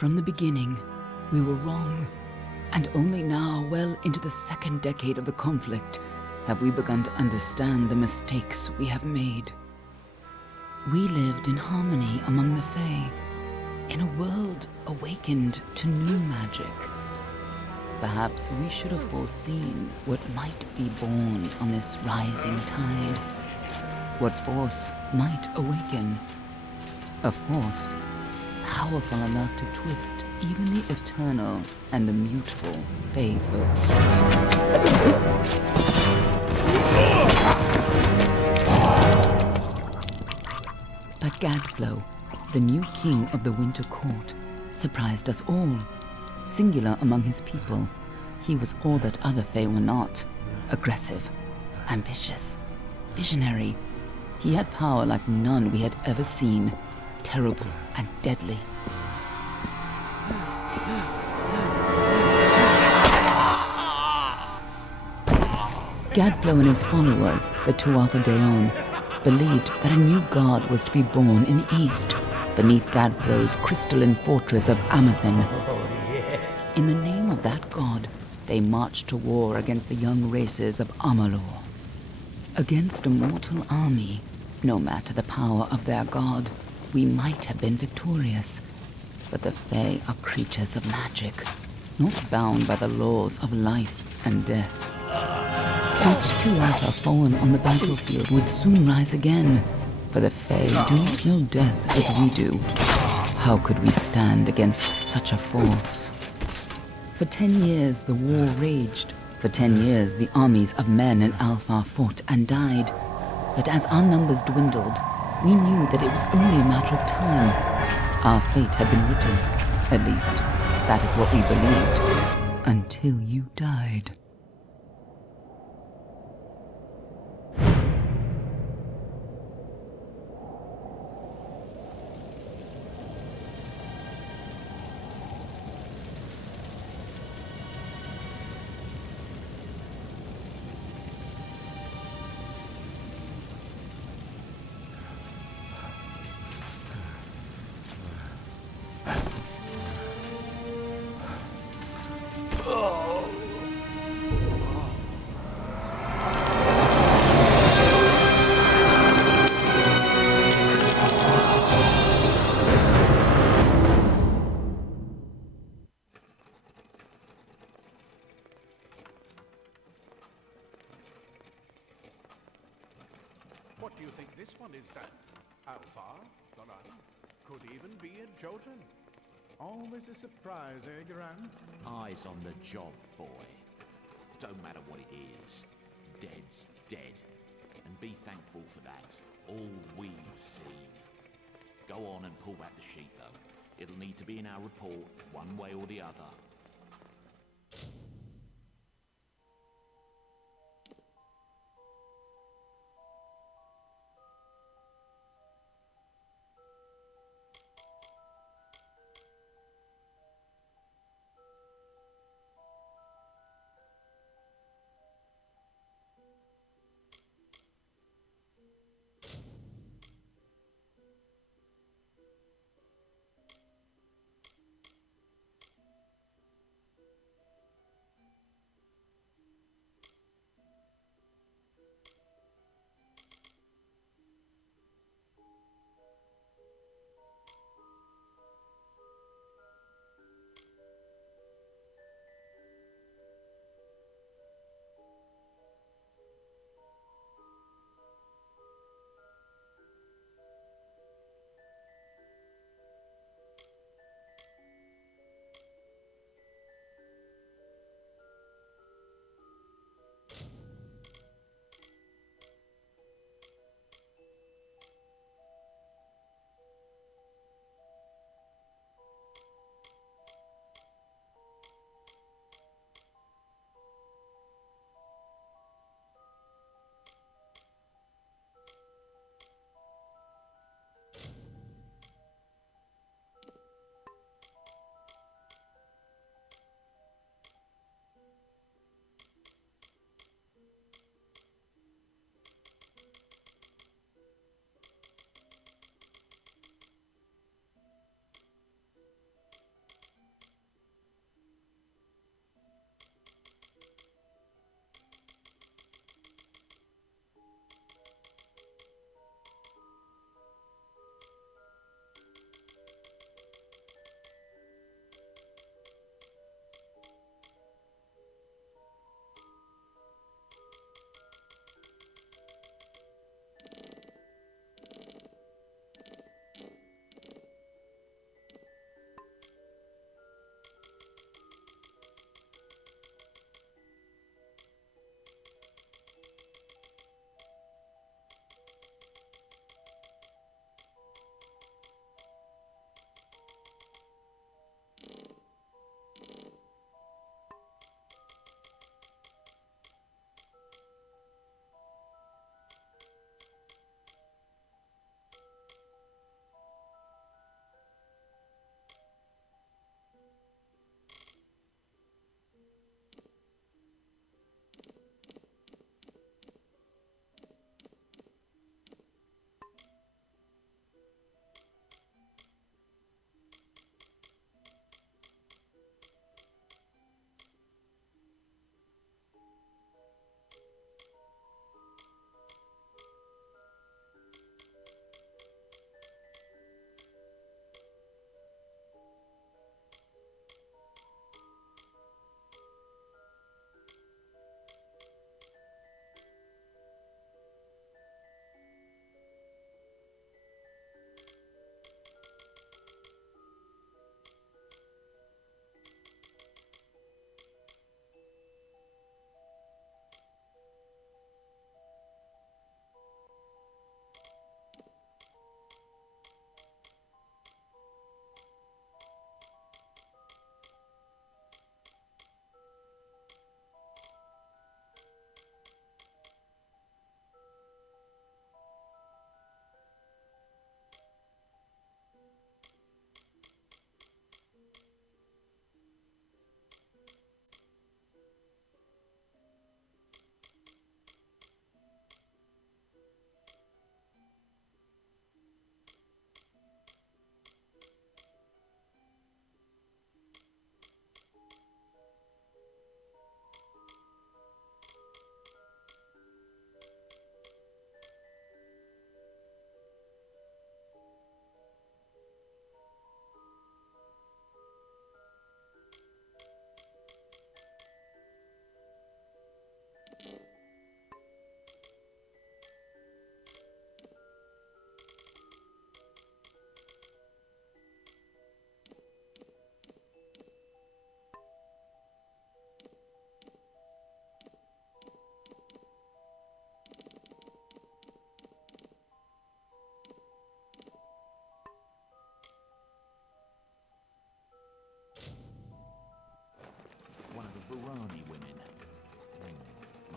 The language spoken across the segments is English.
From the beginning, we were wrong, and only now, well into the second decade of the conflict, have we begun to understand the mistakes we have made. We lived in harmony among the Fae, in a world awakened to new magic. Perhaps we should have foreseen what might be born on this rising tide. What force might awaken. A force powerful enough to twist even the eternal and immutable Fae folk. But Gadflow, the new king of the Winter Court, surprised us all. Singular among his people, he was all that other Fae were not. Aggressive, ambitious, visionary. He had power like none we had ever seen, terrible and deadly. Gadflow and his followers, the Tuatha Deon, believed that a new god was to be born in the east, beneath Gadflow's crystalline fortress of Amathen. In the name of that god, they marched to war against the young races of Amalur. Against a mortal army, no matter the power of their god, we might have been victorious. But the Fae are creatures of magic, not bound by the laws of life and death. Each Tuatha fallen on the battlefield would soon rise again, for the Fae do not know death as we do. How could we stand against such a force? For 10 years the war raged. For 10 years the armies of men and Alpha fought and died. But as our numbers dwindled, we knew that it was only a matter of time. Our fate had been written. At least, that is what we believed. Until you died. What do you think this one is then? Alpha? Garan? Could even be a Jotun. Always a surprise, eh, Garan? Eyes on the job, boy. Don't matter what it is. Dead's dead. And be thankful for that. All we've seen. Go on and pull back the sheet, though. It'll need to be in our report, one way or the other.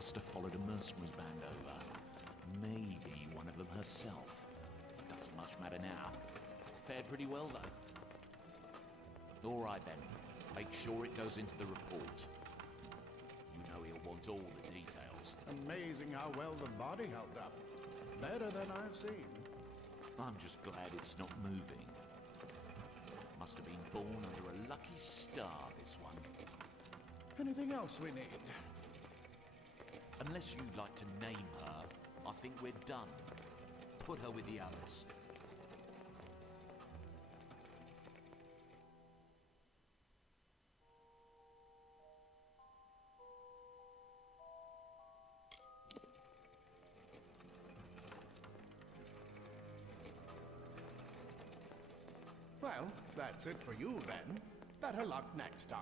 must have followed a mercenary band over. Maybe one of them herself. Doesn't much matter now. Fared pretty well, though. All right, then. Make sure it goes into the report. You know he'll want all the details. Amazing how well the body held up. Better than I've seen. I'm just glad it's not moving. Must have been born under a lucky star, this one. Anything else we need? Unless you'd like to name her, I think we're done. Put her with the others. Well, that's it for you then. Better luck next time.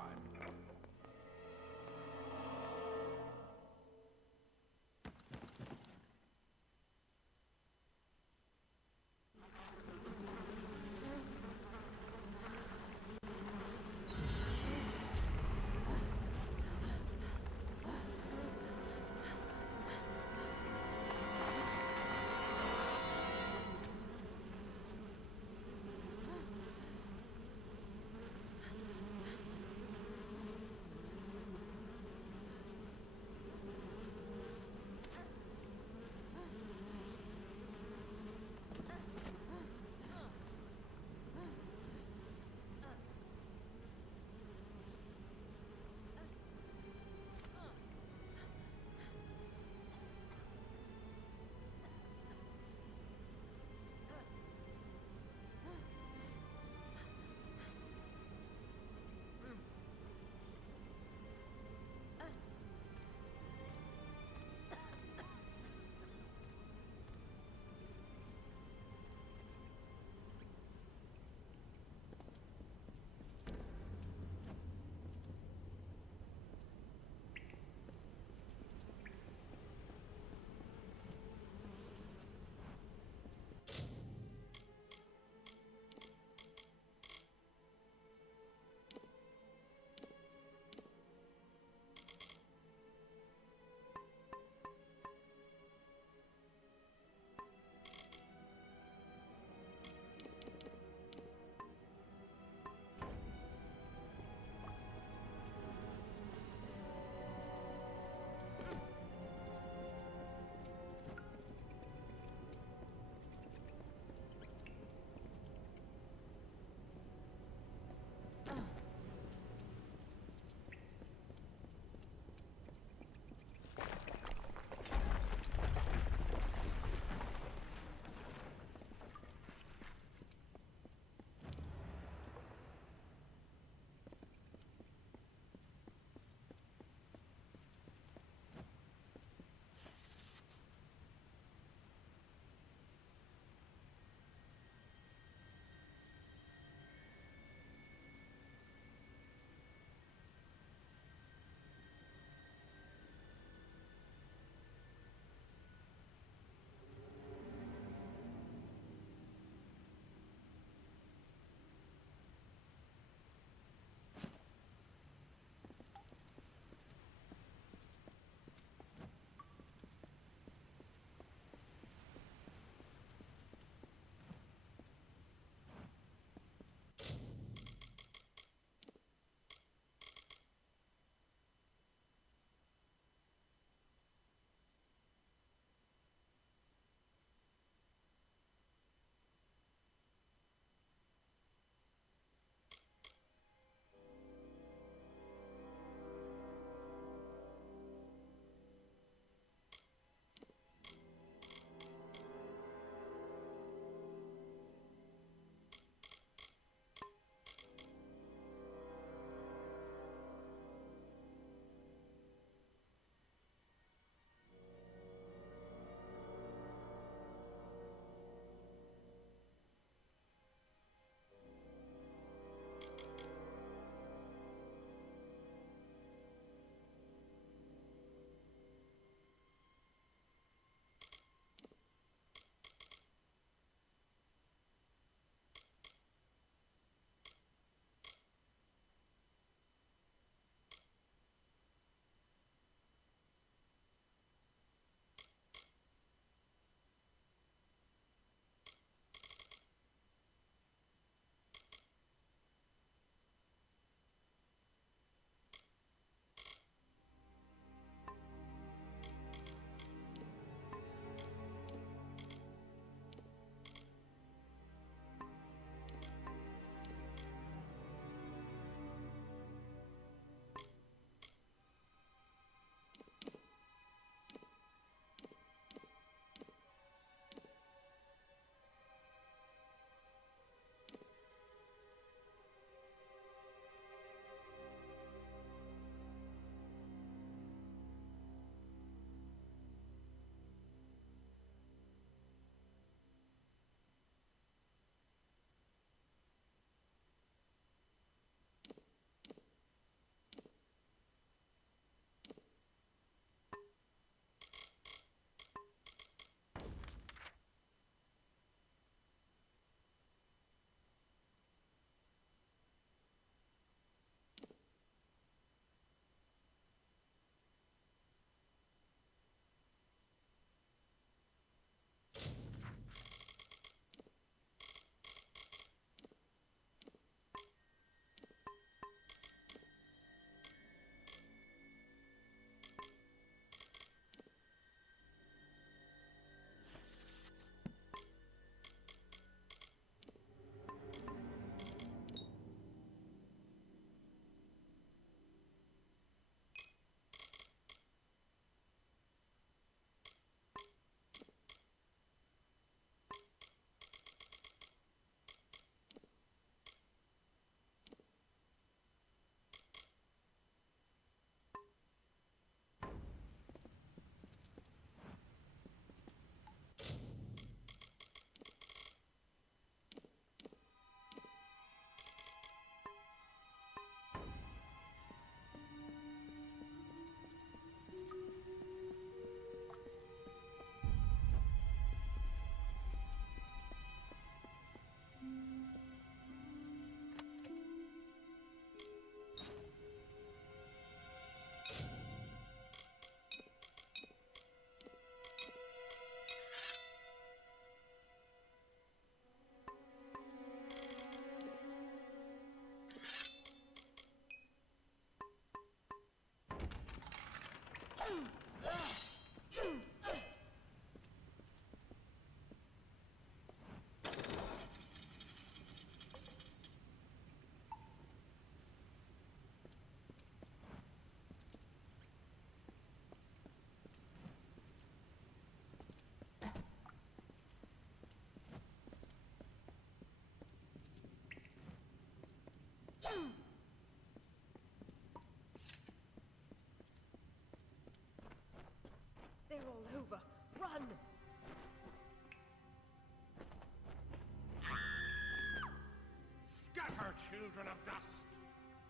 children of dust!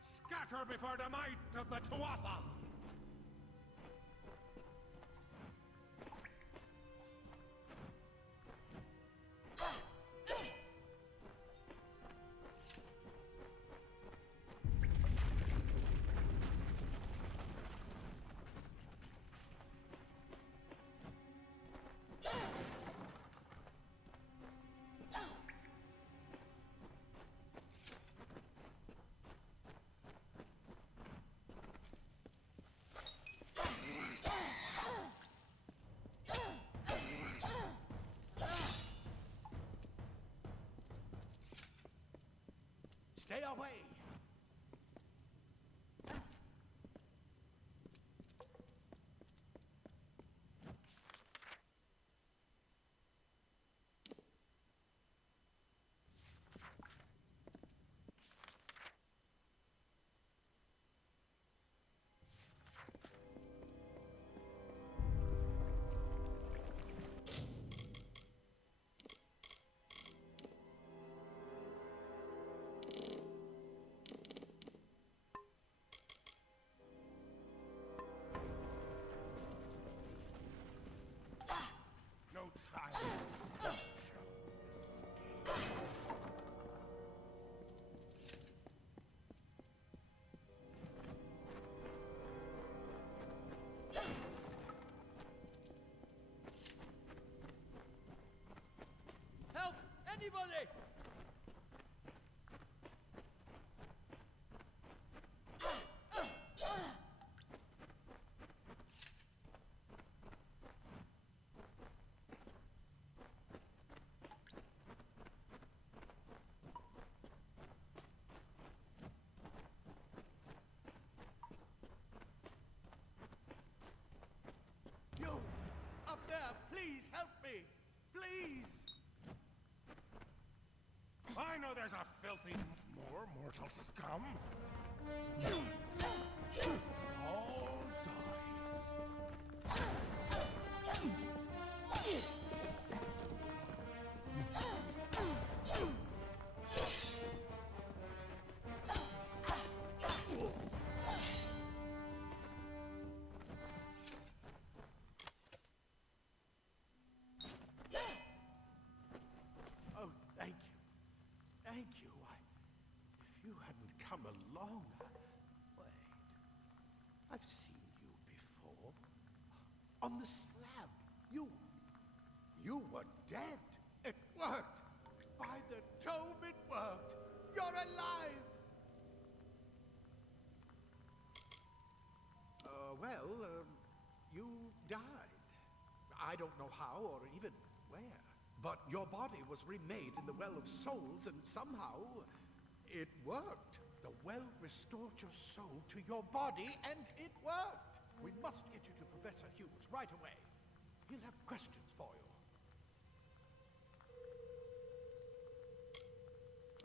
Scatter before the might of the Tuatha! Stay away! No child shall escape. Help! Anybody! You! Up there! Please help me! Please! I know there's a filthy more mortal scum. All die. Oh, thank you. Thank you. If you hadn't come along... Wait. I've seen you before. On the slab. You were dead. It worked. By the tome, it worked. You're alive. You died. I don't know how or even where. But your body was remade in the Well of Souls, and somehow it worked. The well restored your soul to your body, and it worked. We must get you to Professor Hughes right away. He'll have questions for you.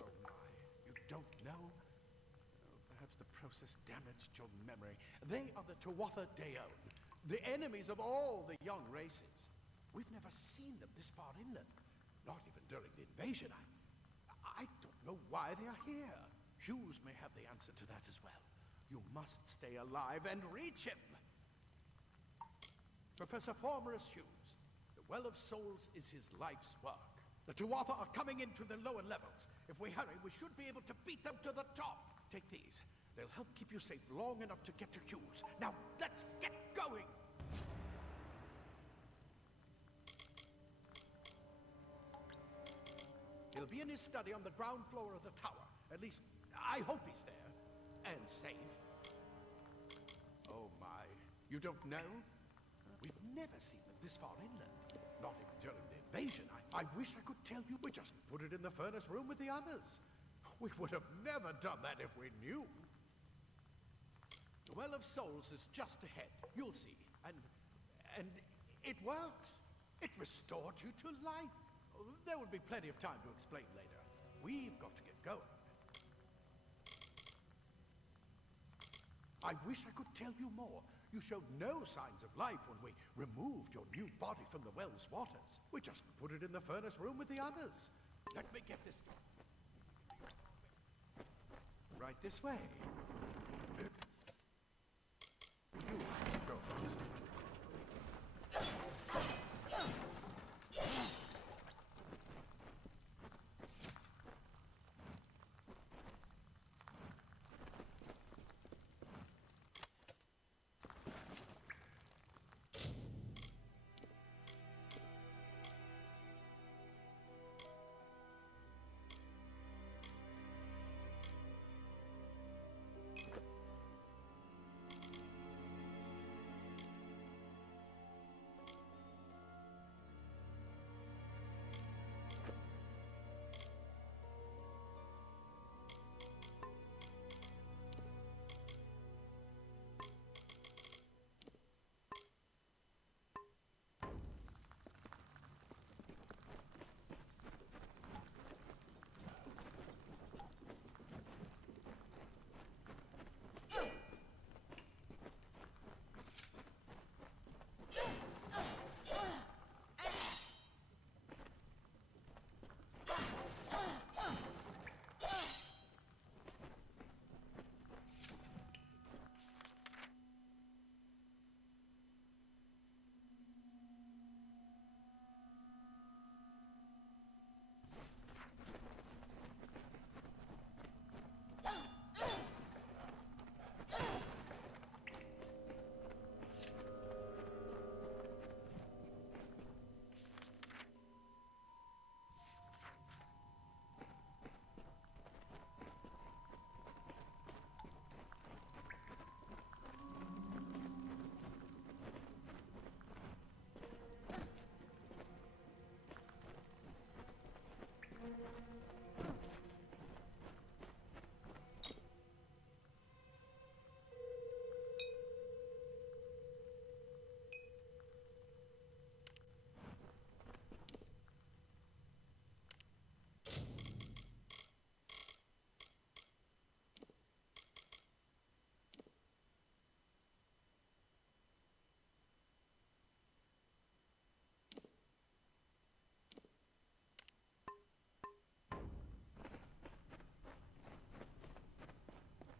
Oh my, you don't know? Oh, perhaps the process damaged your memory. They are the Tuatha Deon, the enemies of all the young races. We've never seen them this far inland, not even during the invasion. I don't know why they are here. Hughes may have the answer to that as well. You must stay alive and reach him. Professor Formerus Hughes, the Well of Souls is his life's work. The Tuatha are coming into the lower levels. If we hurry, we should be able to beat them to the top. Take these. They'll help keep you safe long enough to get to Hughes. Now, let's get going! He'll be in his study on the ground floor of the tower. At least, I hope he's there. And safe. Oh my, you don't know? We've never seen them this far inland. Not even during the invasion. I wish I could tell you. We just put it in the furnace room with the others. We would have never done that if we knew. The Well of Souls is just ahead. You'll see. And it works. It restored you to life. There will be plenty of time to explain later. We've got to get going. I wish I could tell you more. You showed no signs of life when we removed your new body from the well's waters. We just put it in the furnace room with the others. Let me get this going. Right this way. You go first.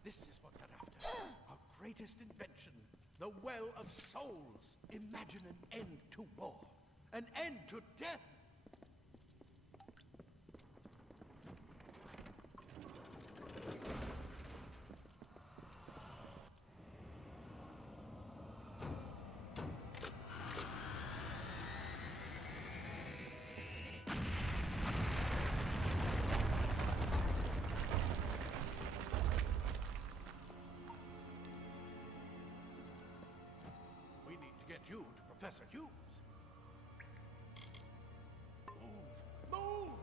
This is what they're after. Our greatest invention. The well of souls. Imagine an end to war. An end to death. Get you to Professor Hughes. Move! Move!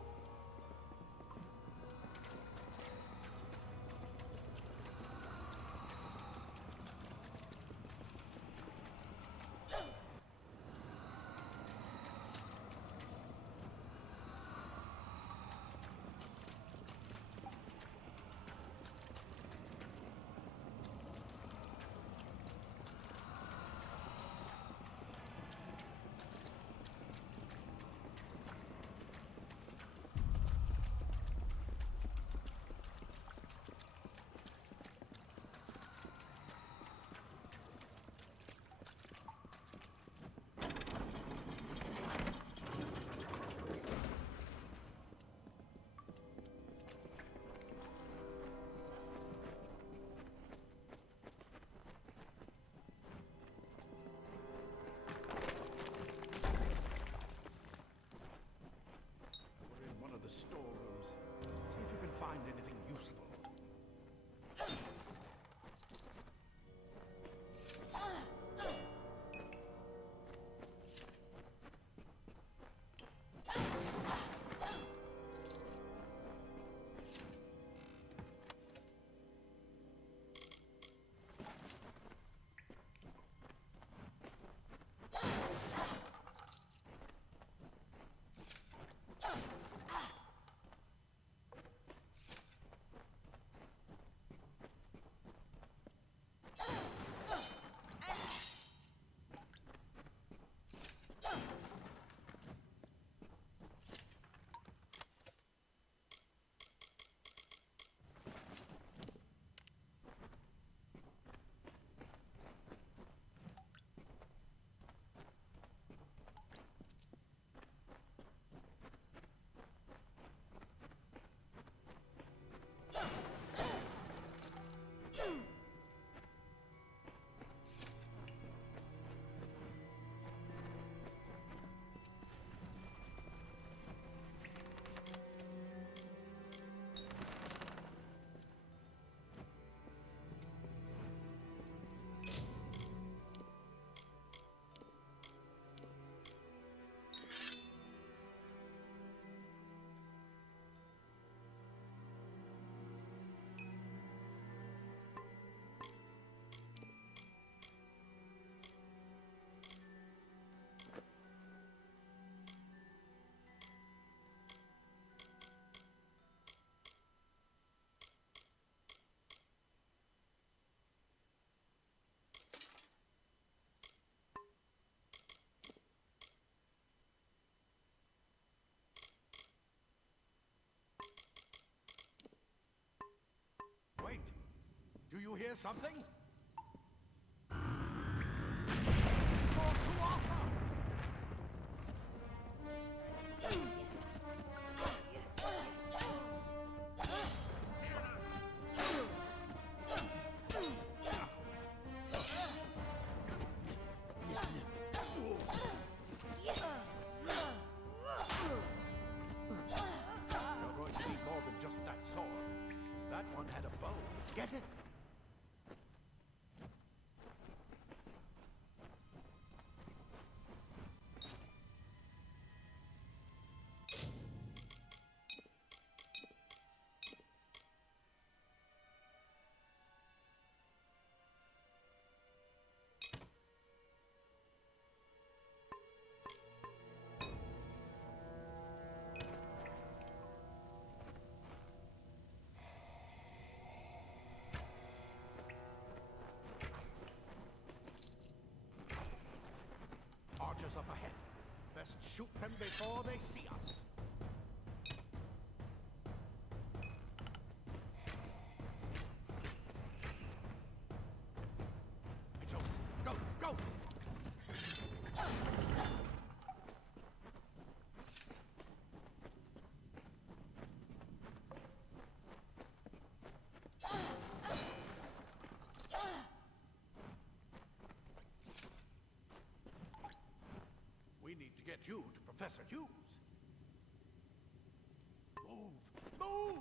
hear something? More tuatha! You're going to need more than just that sword. That one had a bow. Get it? Archers up ahead. Best shoot them before they see us. It's over. Go, go! We need to get you to Professor Hughes. Move! Move!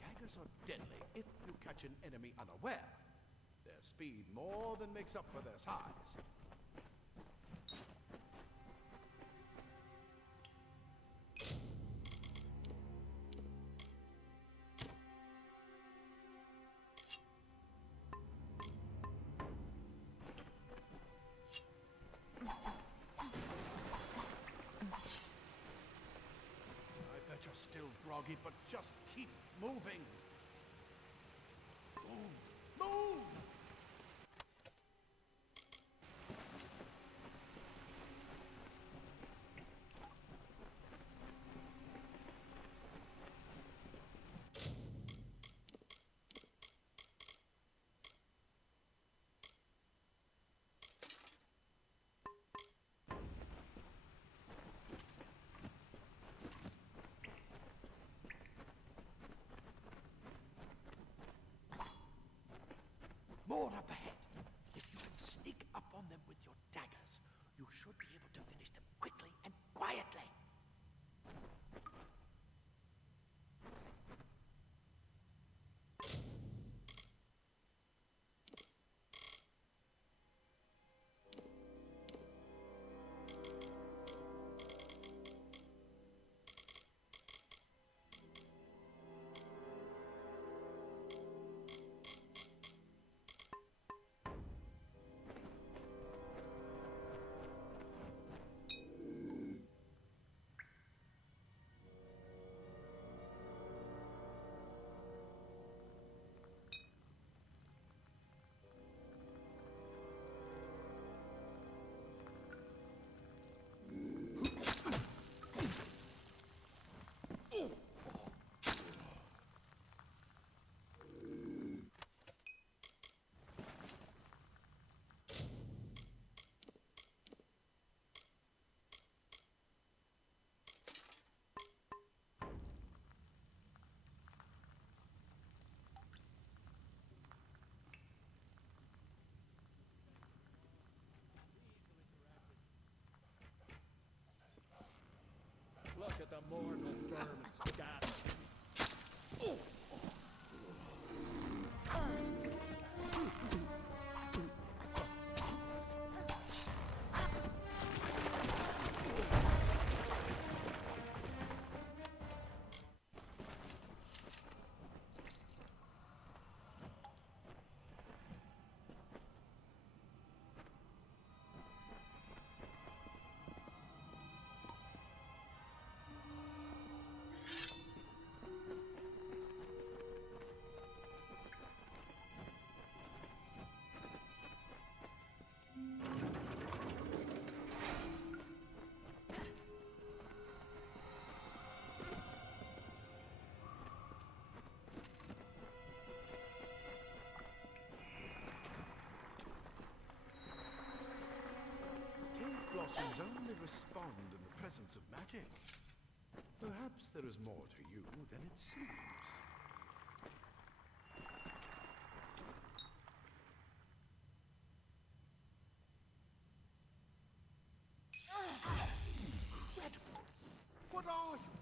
Daggers are deadly if you catch an enemy unaware. Their speed more than makes up for their size. I bet you're still groggy, but just keep moving. Move! Move! a mortal firm and scatter. Oh! Blossoms only respond in the presence of magic. Perhaps there is more to you than it seems. Incredible! What are you?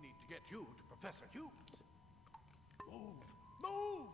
We need to get you to Professor Hughes. Move! Move!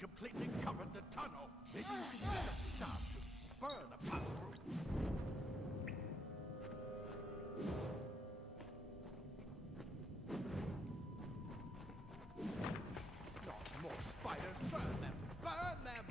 Completely covered the tunnel. Maybe we can use that stuff to burn a path through. Not more spiders. Burn them. Burn them.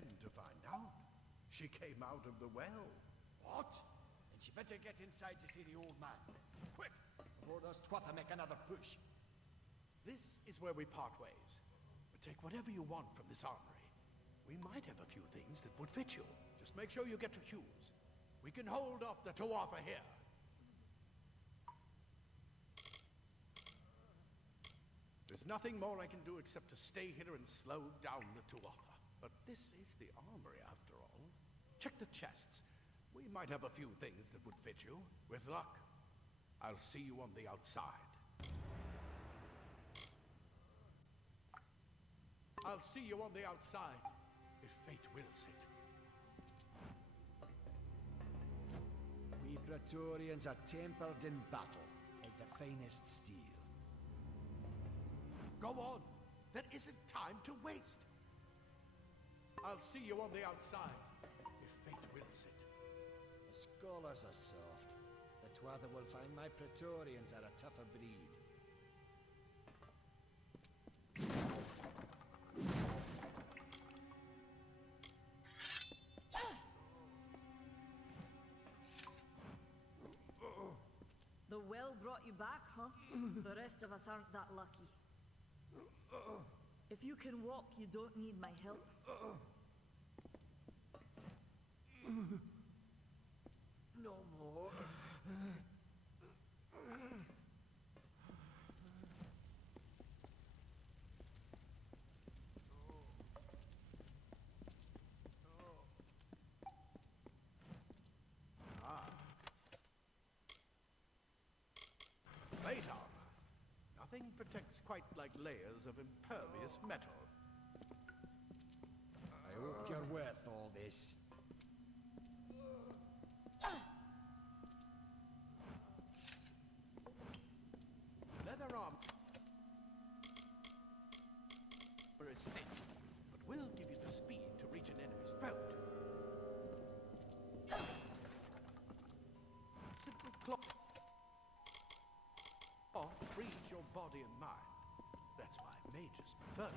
then to find out. She came out of the well. What? Then she better get inside to see the old man. Quick, before those twatha make another push. This is where we part ways. But take whatever you want from this armory. We might have a few things that would fit you. Just make sure you get to choose. We can hold off the Tuatha here. There's nothing more I can do except to stay here and slow down the Tuatha. But this is the armory, after all. Check the chests. We might have a few things that would fit you. With luck, I'll see you on the outside. I'll see you on the outside, if fate wills it. We Praetorians are tempered in battle, like the finest steel. Go on. There isn't time to waste. I'll see you on the outside, if fate wills it. The scholars are soft. The twatha will find my Praetorians are a tougher breed. The well brought you back, huh? The rest of us aren't that lucky. If you can walk, you don't need my help. No more. Plate armor. Nothing protects quite like layers of impervious metal. I hope you're worth all this. Leather armor is thick, but will give you the speed to reach an enemy's throat. Simple cloth frees your body and mind. That's why mages prefer it.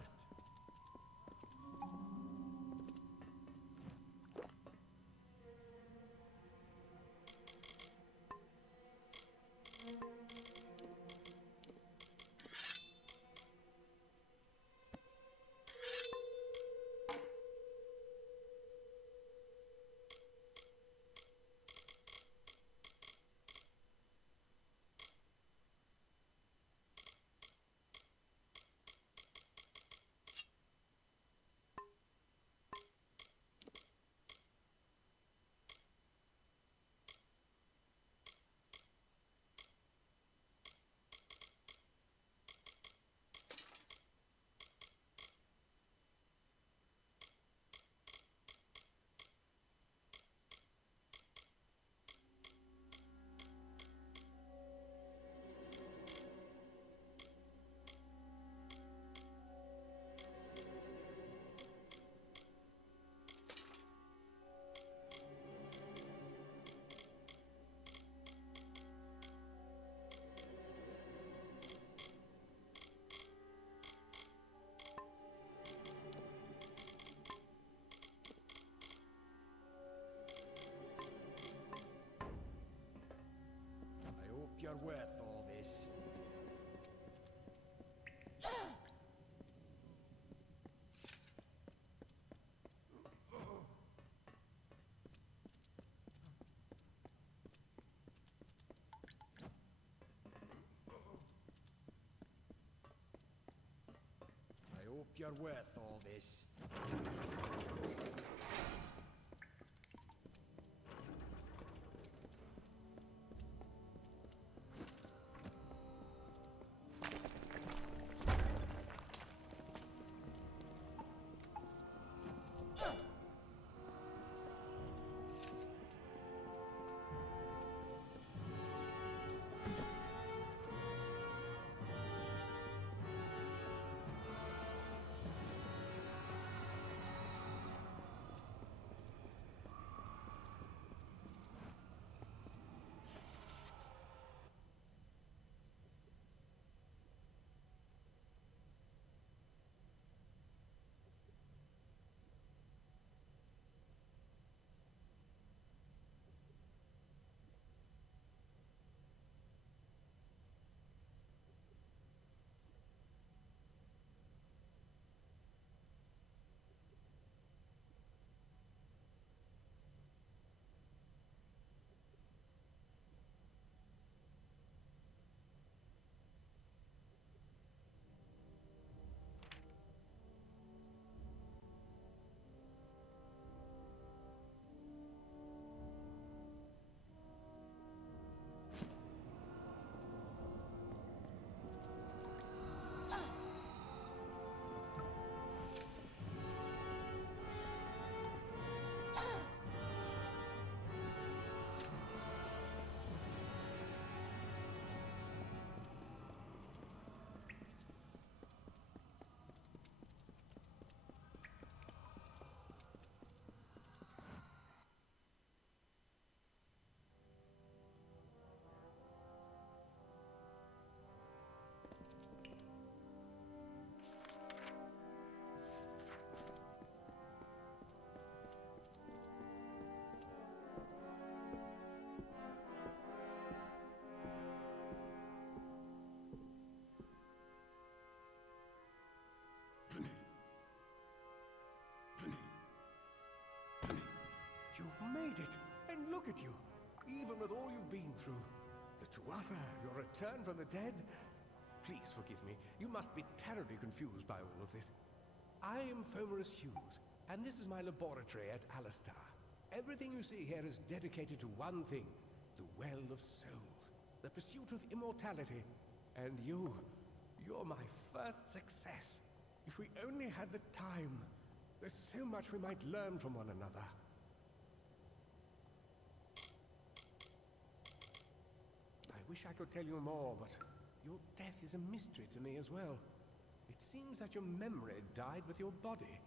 You're worth all this. I hope you're worth all this. made it! And look at you! Even with all you've been through. The Tuatha, your return from the dead. Please forgive me. You must be terribly confused by all of this. I am Fomerus Hughes, and this is my laboratory at Alistar. Everything you see here is dedicated to one thing, the Well of Souls, the pursuit of immortality. And you're my first success. If we only had the time, there's so much we might learn from one another. I wish I could tell you more, but your death is a mystery to me as well. It seems that your memory died with your body.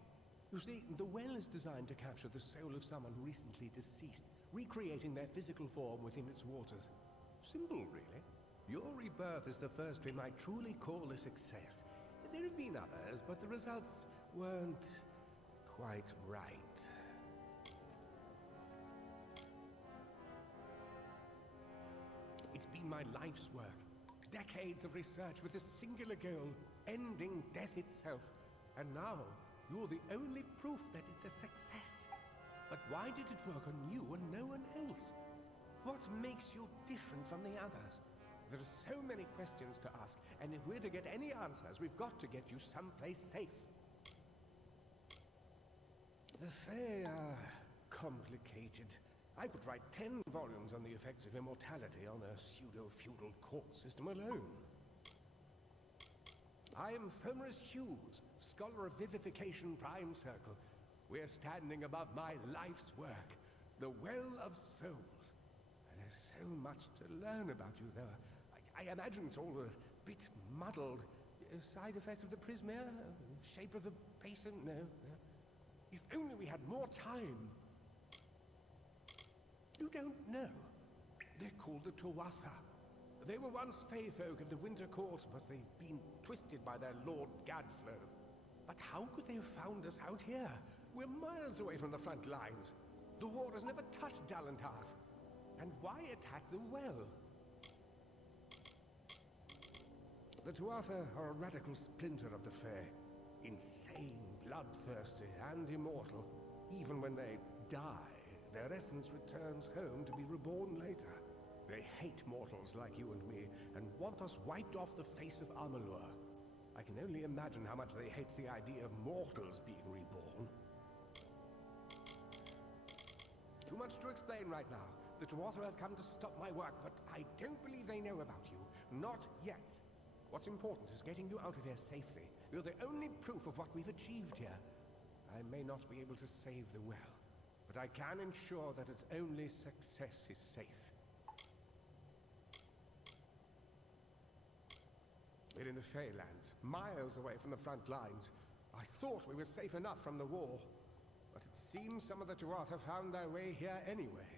You see, the well is designed to capture the soul of someone recently deceased, recreating their physical form within its waters. Simple, really. Your rebirth is the first we might truly call a success. There have been others, but the results weren't quite right. It's been my life's work. Decades of research with a singular goal, ending death itself. And now, you're the only proof that it's a success. But why did it work on you and no one else? What makes you different from the others? There are so many questions to ask, and if we're to get any answers, we've got to get you someplace safe. The Fae are complicated. I could write 10 volumes on the effects of immortality on a pseudo-feudal court system alone. I am Fomerus Hughes, Scholar of Vivification Prime Circle. We're standing above my life's work, the Well of Souls. And there's so much to learn about you, though. I imagine it's all a bit muddled. A side effect of the prismere? Shape of the basin? No. If only we had more time. You don't know. They're called the Tuatha. They were once Fae folk of the Winter Court, but they've been twisted by their Lord Gadflow. But how could they have found us out here? We're miles away from the front lines. The war has never touched Dalantarth. And why attack the well? The Tuatha are a radical splinter of the Fae. Insane, bloodthirsty, and immortal. Even when they die, their essence returns home to be reborn later. They hate mortals like you and me, and want us wiped off the face of Amalur. I can only imagine how much they hate the idea of mortals being reborn. Too much to explain right now. The Tuatha have come to stop my work, but I don't believe they know about you. Not yet. What's important is getting you out of here safely. You're the only proof of what we've achieved here. I may not be able to save the well, but I can ensure that its only success is safe. We're in the Feylands, miles away from the front lines. I thought we were safe enough from the war, but it seems some of the Tuatha found their way here anyway.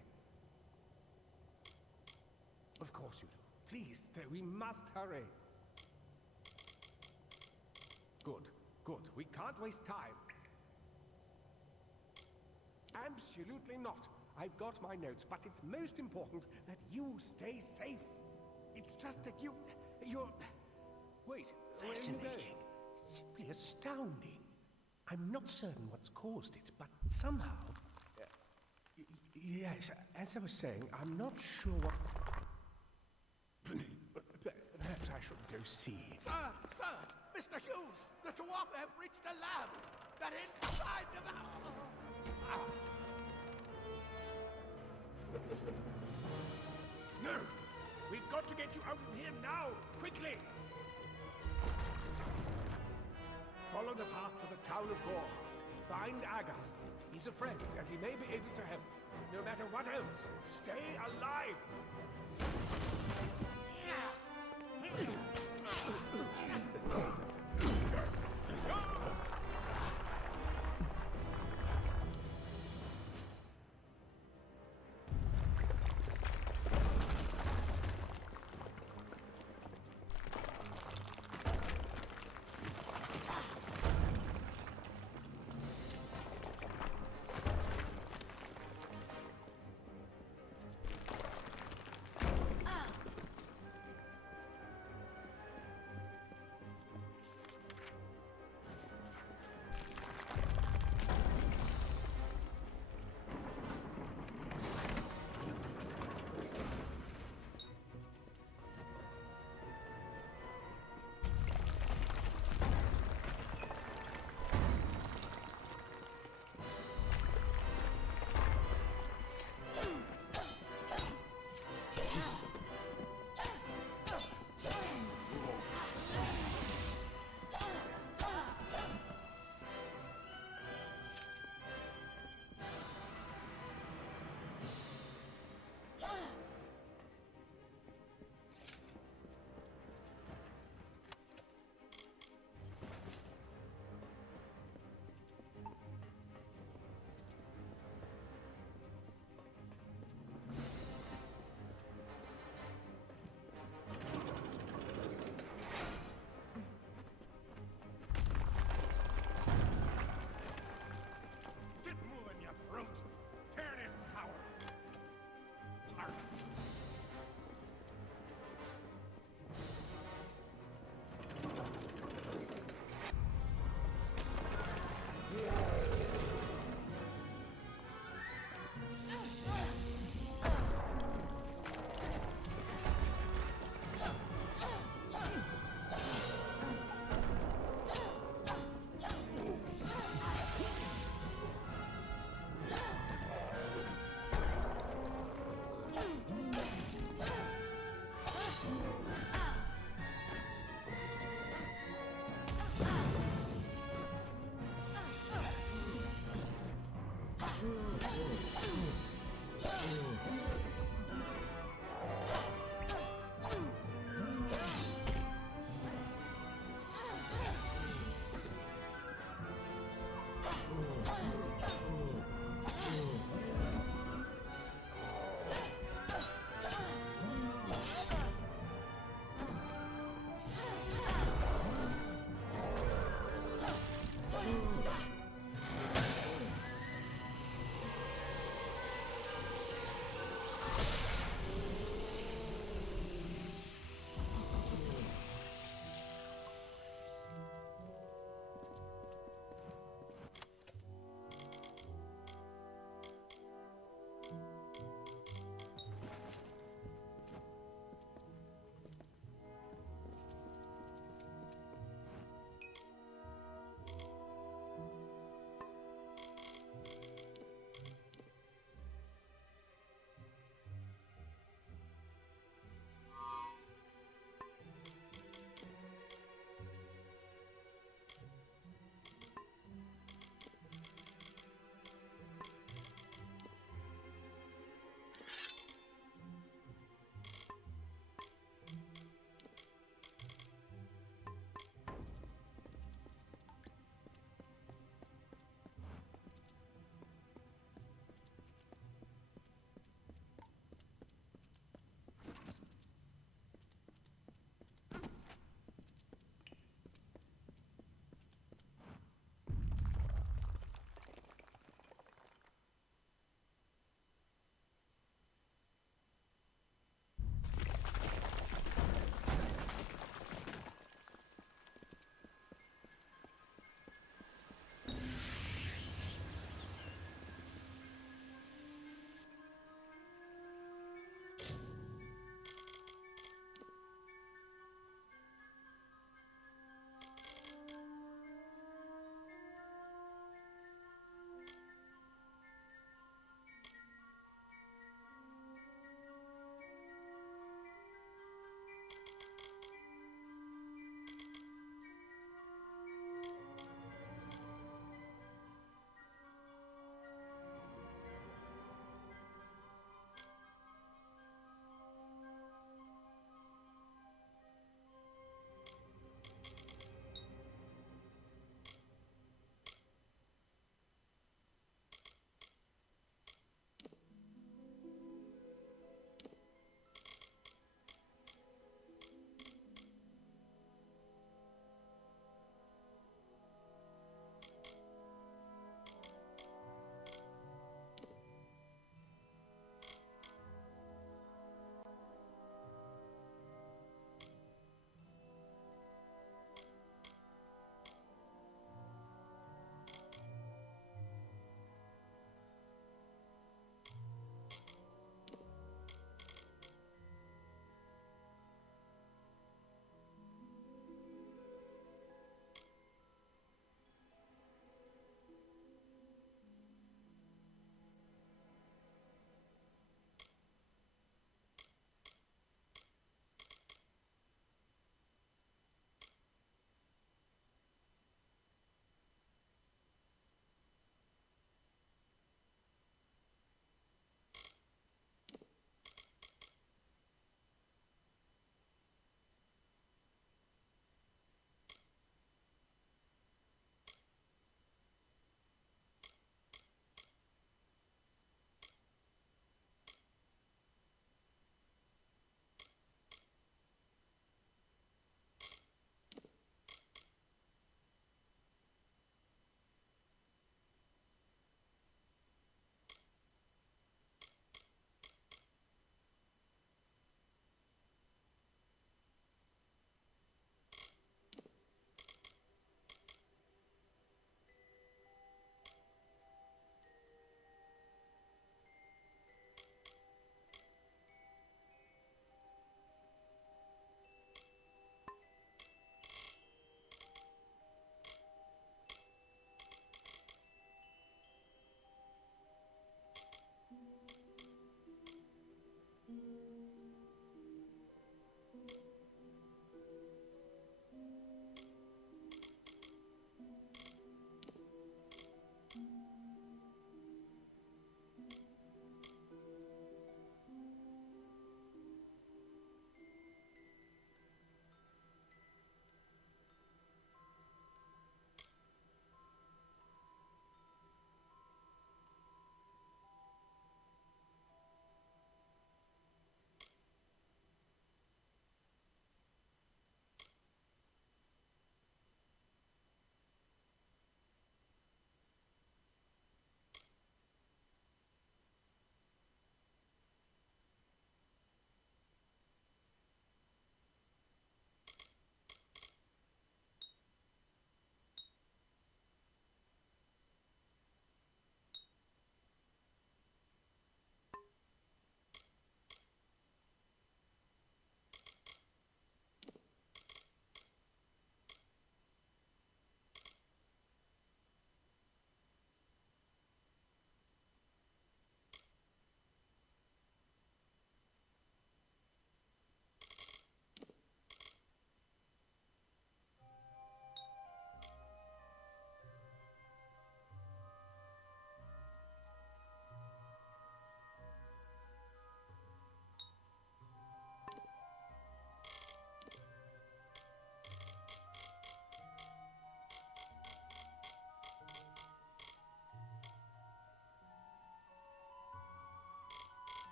Of course you do. Please, though, we must hurry. Good. We can't waste time. Absolutely not. I've got my notes, but it's most important that you stay safe. It's just that you're... Wait, where are you going? Simply astounding. I'm not certain what's caused it, but somehow... Yes, as I was saying, I'm not sure what... Perhaps I should go see. Sir! Mr. Hughes! The Tuatha have reached the lab! They're inside the... No! We've got to get you out of here now! Quickly! Follow the path to the town of Gorhart. Find Agath. He's a friend, and he may be able to help. No matter what else, stay alive!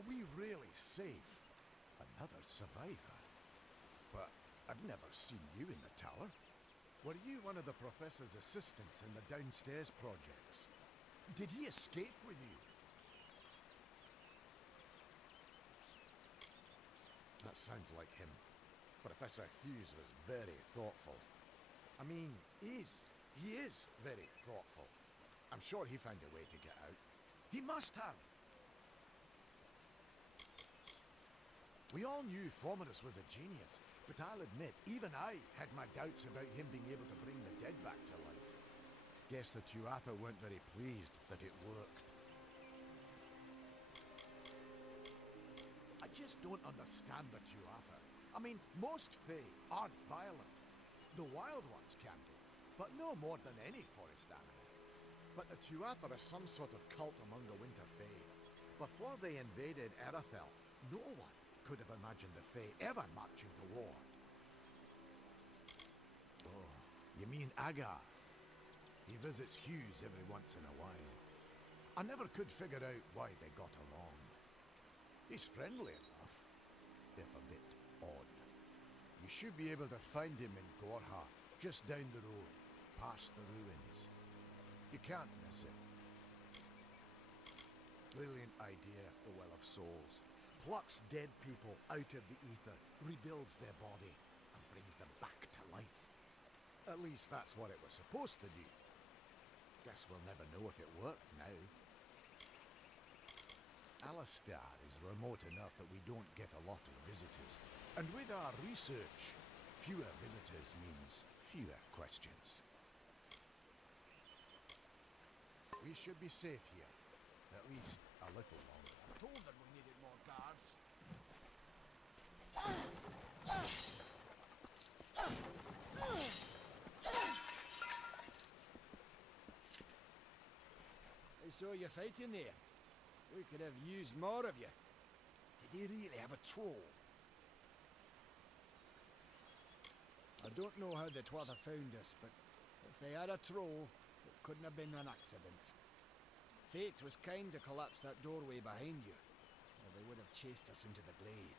Are we really safe? Another survivor? But I've never seen you in the tower. Were you one of the professor's assistants in the downstairs projects? Did he escape with you? That sounds like him. Professor Hughes was very thoughtful. I mean, he is very thoughtful. I'm sure he found a way to get out. He must have! We all knew Formidus was a genius, but I'll admit, even I had my doubts about him being able to bring the dead back to life. Guess the Tuatha weren't very pleased that it worked. I just don't understand the Tuatha. I mean, most Fae aren't violent. The wild ones can be, but no more than any forest animal. But the Tuatha are some sort of cult among the Winter Fae. Before they invaded Erythel, no one could have imagined the Fae ever marching to war. Oh, you mean Agar? He visits Hughes every once in a while. I never could figure out why they got along. He's friendly enough, if a bit odd. You should be able to find him in Gorha, just down the road, past the ruins. You can't miss it. Brilliant idea, the Well of Souls. Plucks dead people out of the ether, rebuilds their body, and brings them back to life. At least that's what it was supposed to do. Guess we'll never know if it worked now. Alistar is remote enough that we don't get a lot of visitors. And with our research, fewer visitors means fewer questions. We should be safe here. At least a little longer. I told them we needed more guards. I saw you fighting there. We could have used more of you. Did they really have a troll? I don't know how the Tuatha found us, but if they had a troll, it couldn't have been an accident. Fate was kind to collapse that doorway behind you, or they would have chased us into the glade.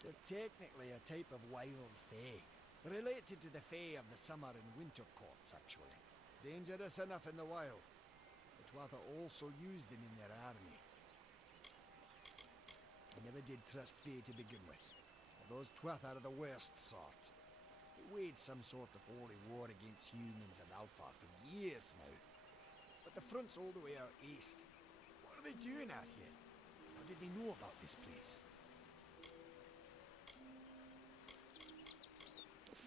They're technically a type of wild fae, related to the fae of the summer and winter courts, actually. Dangerous enough in the wild. The Tuatha also used them in their army. I never did trust fae to begin with. Those Tuatha are the worst sort. They waged some sort of holy war against humans and Alpha for years now. But the front's all the way out east. What are they doing out here? How did they know about this place?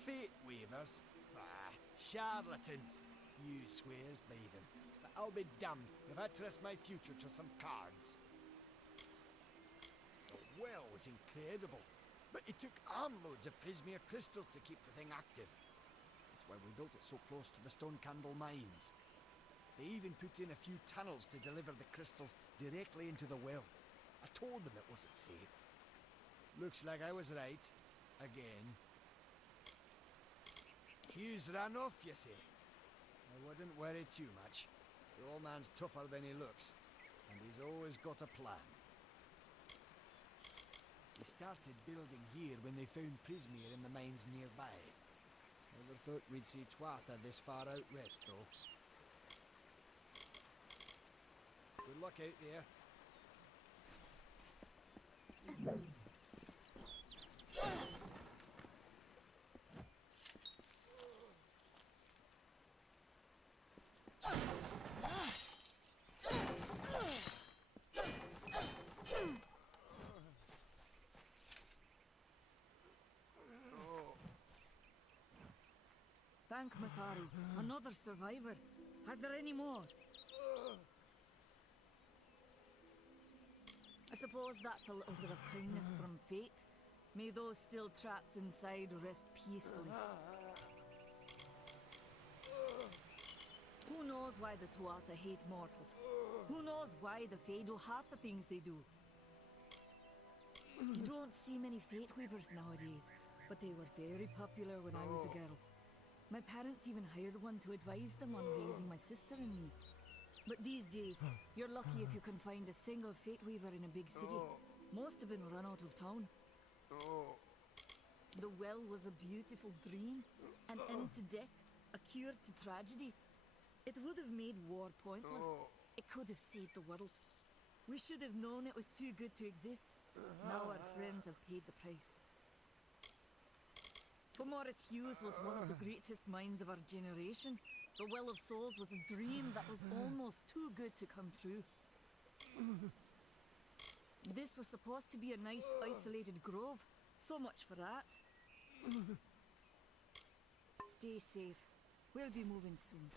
Fate weavers? Ah, charlatans. You swears by them. But I'll be damned if I trust my future to some cards. The well was incredible. But it took armloads of Prismere crystals to keep the thing active. That's why we built it so close to the Stone Candle mines. They even put in a few tunnels to deliver the crystals directly into the well. I told them it wasn't safe. Looks like I was right. Again. Hughes ran off, you say? I wouldn't worry too much. The old man's tougher than he looks. And he's always got a plan. We started building here when they found Prismere in the mines nearby. Never thought we'd see Tuatha this far out west, though. Good luck out there. Thank Mathari. Another survivor. Are there any more? I suppose that's a little bit of kindness from fate. May those still trapped inside rest peacefully. Who knows why the Tuatha hate mortals? Who knows why the Fae do half the things they do? You don't see many fate weavers nowadays, but they were very popular when I was a girl. My parents even hired one to advise them on raising my sister and me. But these days, you're lucky if you can find a single fate weaver in a big city. Most have been run out of town. The well was a beautiful dream, an end to death, a cure to tragedy. It would have made war pointless. It could have saved the world. We should have known it was too good to exist. Now our friends have paid the price. For Morris Hughes was one of the greatest minds of our generation. The Well of Souls was a dream that was almost too good to come true. This was supposed to be a nice isolated grove. So much for that. Stay safe. We'll be moving soon.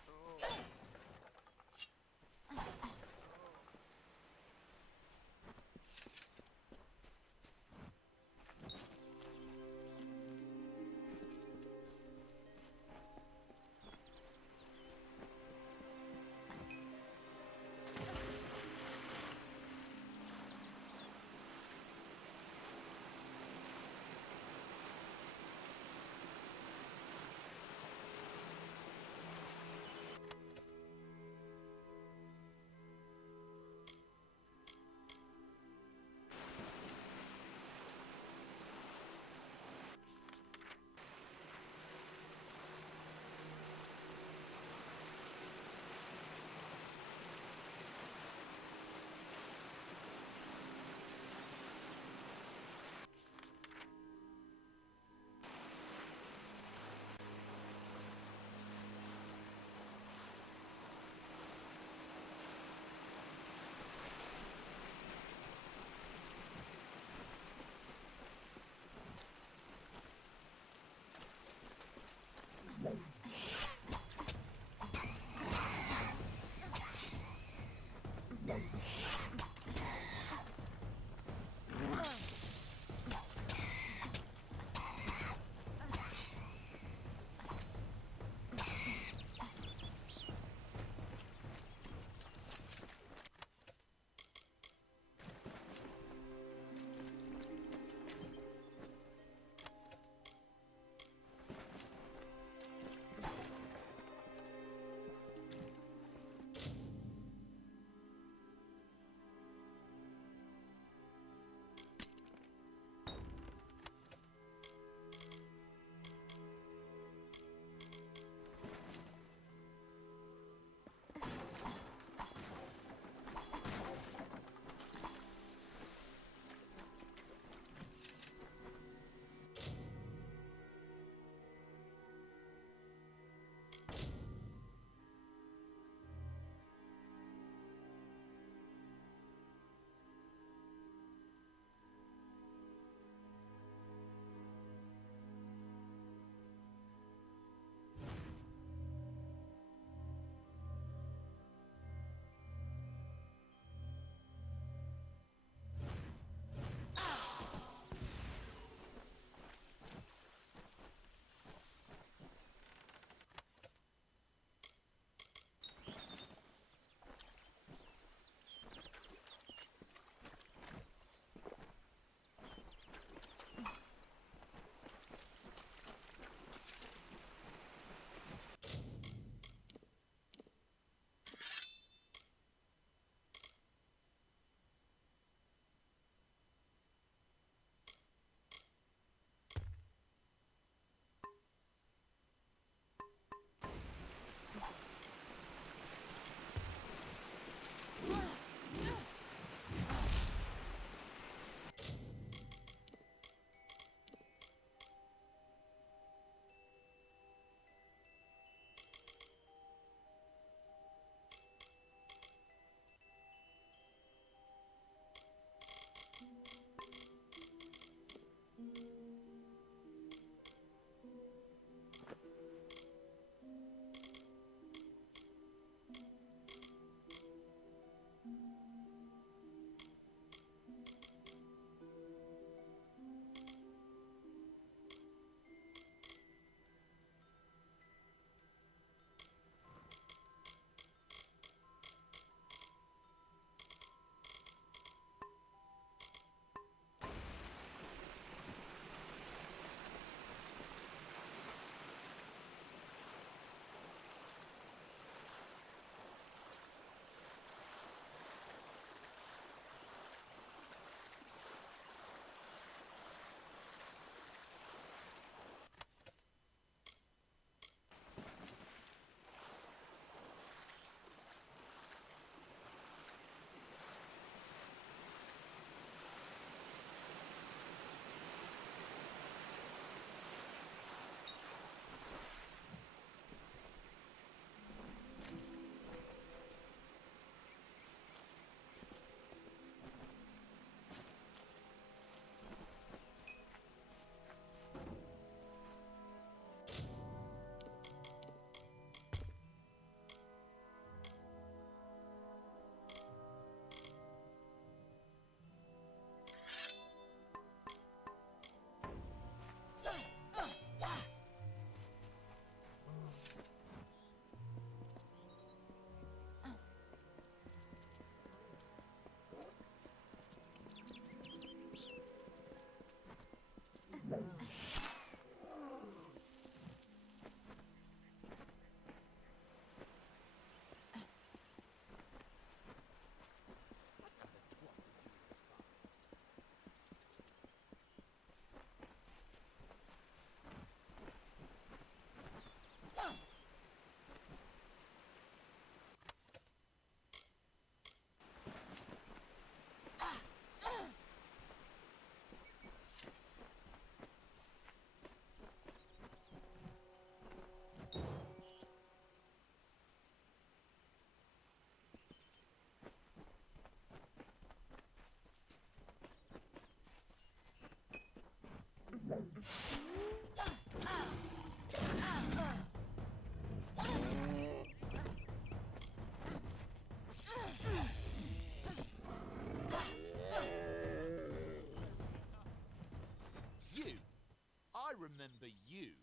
The you?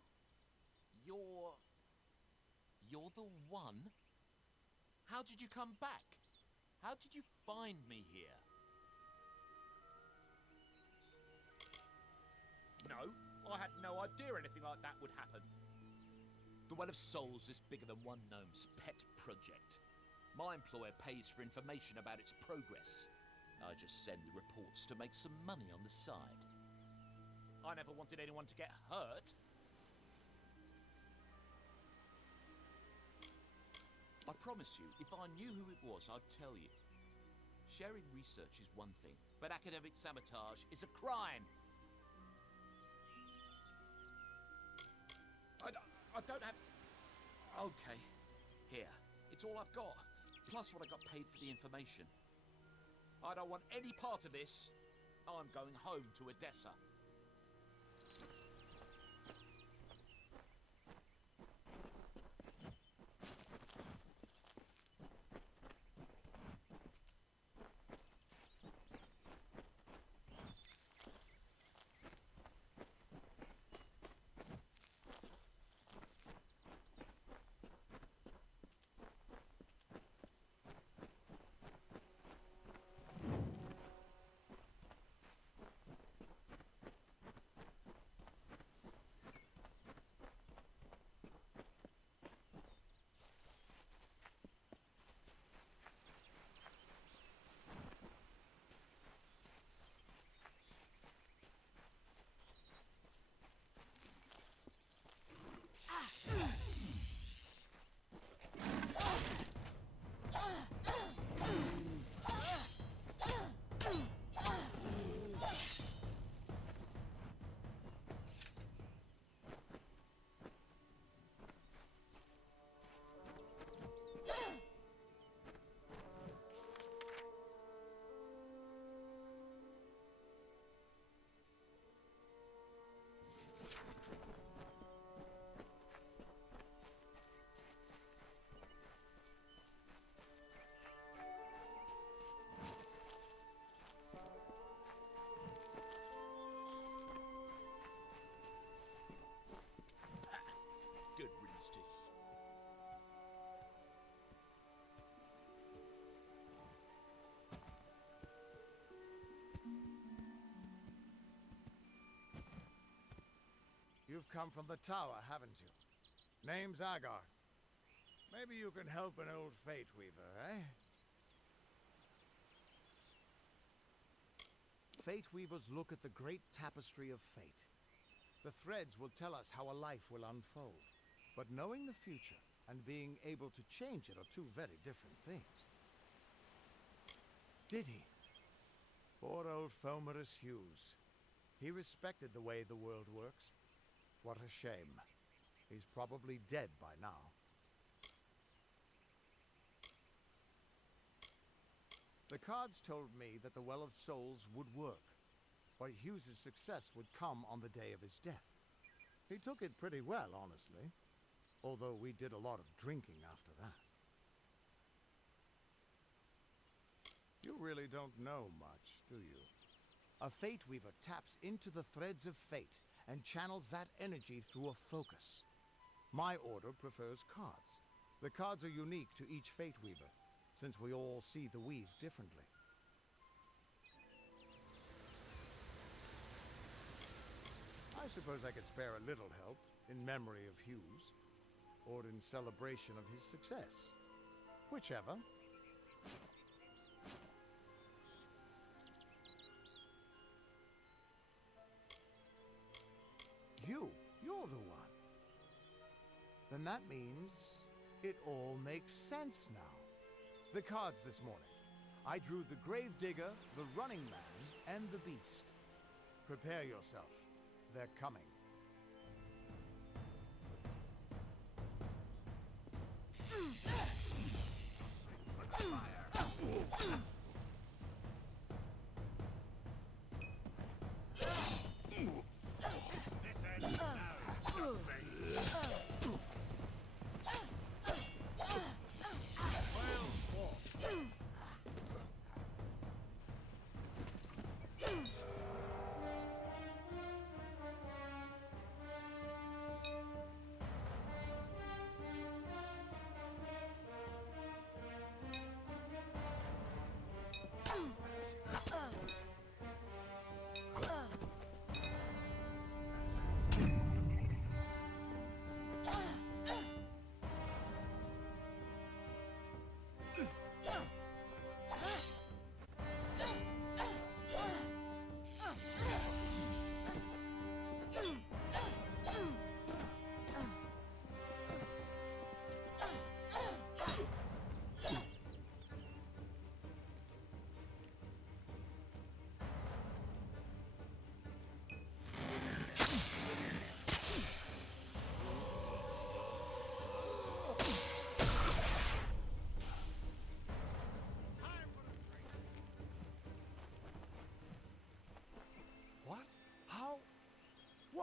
You're the one? How did you come back? How did you find me here? No, I had no idea anything like that would happen. The Well of Souls is bigger than one gnome's pet project. My employer pays for information about its progress. I just send the reports to make some money on the side. I never wanted anyone to get hurt. I promise you, if I knew who it was, I'd tell you. Sharing research is one thing, but academic sabotage is a crime. I don't have... Okay, here. It's all I've got, plus what I got paid for the information. I don't want any part of this. I'm going home to Odessa. Good riddance to... You've come from the tower, haven't you? Name's Agarth. Maybe you can help an old fate weaver, eh? Fate weavers look at the great tapestry of fate. The threads will tell us how a life will unfold. But knowing the future and being able to change it are two very different things. Did he? Poor old Fomerus Hughes. He respected the way the world works. What a shame. He's probably dead by now. The cards told me that the Well of Souls would work, but Hughes's success would come on the day of his death. He took it pretty well, honestly. Although we did a lot of drinking after that. You really don't know much, do you? A fate weaver taps into the threads of fate and channels that energy through a focus. My order prefers cards. The cards are unique to each fate weaver, since we all see the weave differently. I suppose I could spare a little help in memory of Hughes. Or in celebration of his success. Whichever. You're the one. Then that means it all makes sense now. The cards this morning. I drew the Gravedigger, the Running Man, and the Beast. Prepare yourself. They're coming.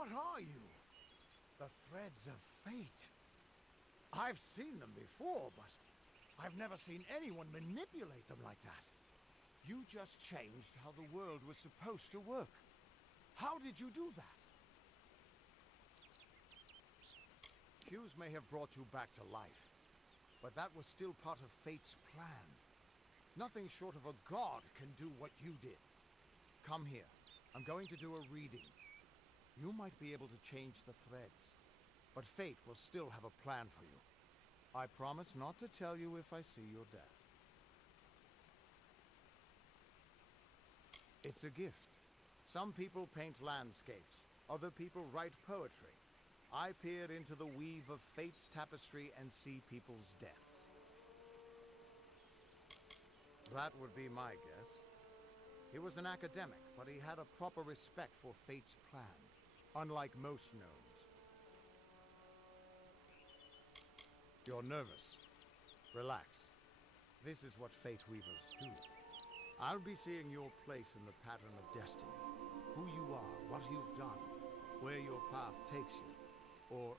What are you? The threads of fate. I've seen them before, but I've never seen anyone manipulate them like that. You just changed how the world was supposed to work. How did you do that? Cues may have brought you back to life, but that was still part of fate's plan. Nothing short of a god can do what you did. Come here. I'm going to do a reading. You might be able to change the threads, but fate will still have a plan for you. I promise not to tell you if I see your death. It's a gift. Some people paint landscapes, other people write poetry. I peer into the weave of fate's tapestry and see people's deaths. That would be my guess. He was an academic, but he had a proper respect for fate's plan, unlike most gnomes. You're nervous. Relax. This is what fate weavers do. I'll be seeing your place in the pattern of destiny. Who you are, what you've done, where your path takes you. Or,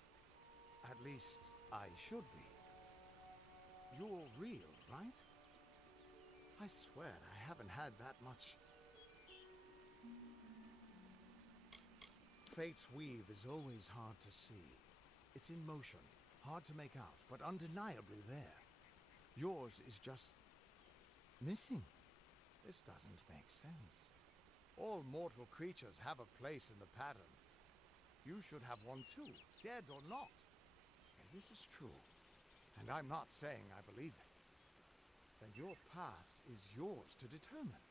at least, I should be. You're real, right? I swear I haven't had that much. Fate's weave is always hard to see. It's in motion, hard to make out, but undeniably there. Yours is just missing. This doesn't make sense. All mortal creatures have a place in the pattern. You should have one too, dead or not. If this is true, and I'm not saying I believe it, then your path is yours to determine.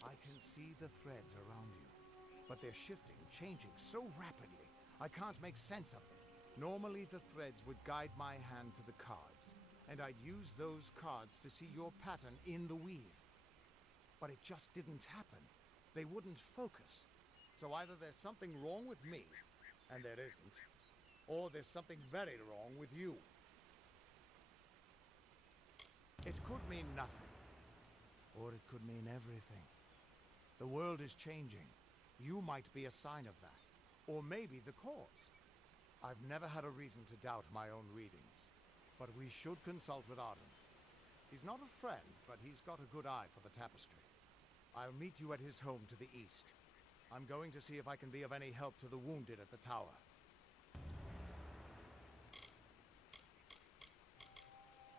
I can see the threads around you, but they're shifting, changing so rapidly, I can't make sense of them. Normally the threads would guide my hand to the cards, and I'd use those cards to see your pattern in the weave. But it just didn't happen. They wouldn't focus. So either there's something wrong with me, and there isn't, or there's something very wrong with you. It could mean nothing, or it could mean everything. The world is changing. You might be a sign of that, or maybe the cause. I've never had a reason to doubt my own readings, but we should consult with Arden. He's not a friend, but he's got a good eye for the tapestry. I'll meet you at his home to the east. I'm going to see if I can be of any help to the wounded at the tower.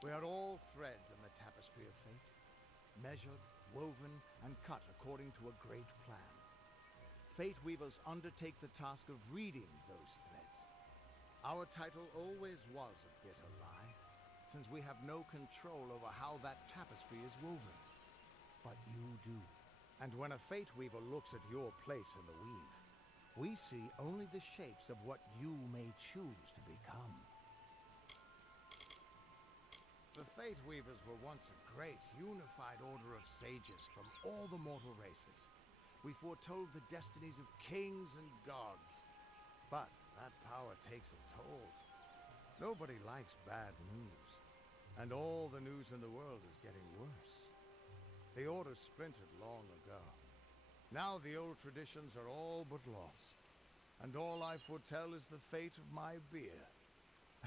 We are all threads in the tapestry of fate, measured, woven, and cut according to a great plan. Fate weavers undertake the task of reading those threads. Our title always was a bitter lie, since we have no control over how that tapestry is woven. But you do. And when a fate weaver looks at your place in the weave, we see only the shapes of what you may choose to become. The Fate Weavers were once a great, unified order of sages from all the mortal races. We foretold the destinies of kings and gods. But that power takes a toll. Nobody likes bad news. And all the news in the world is getting worse. The order splintered long ago. Now the old traditions are all but lost. And all I foretell is the fate of my beer.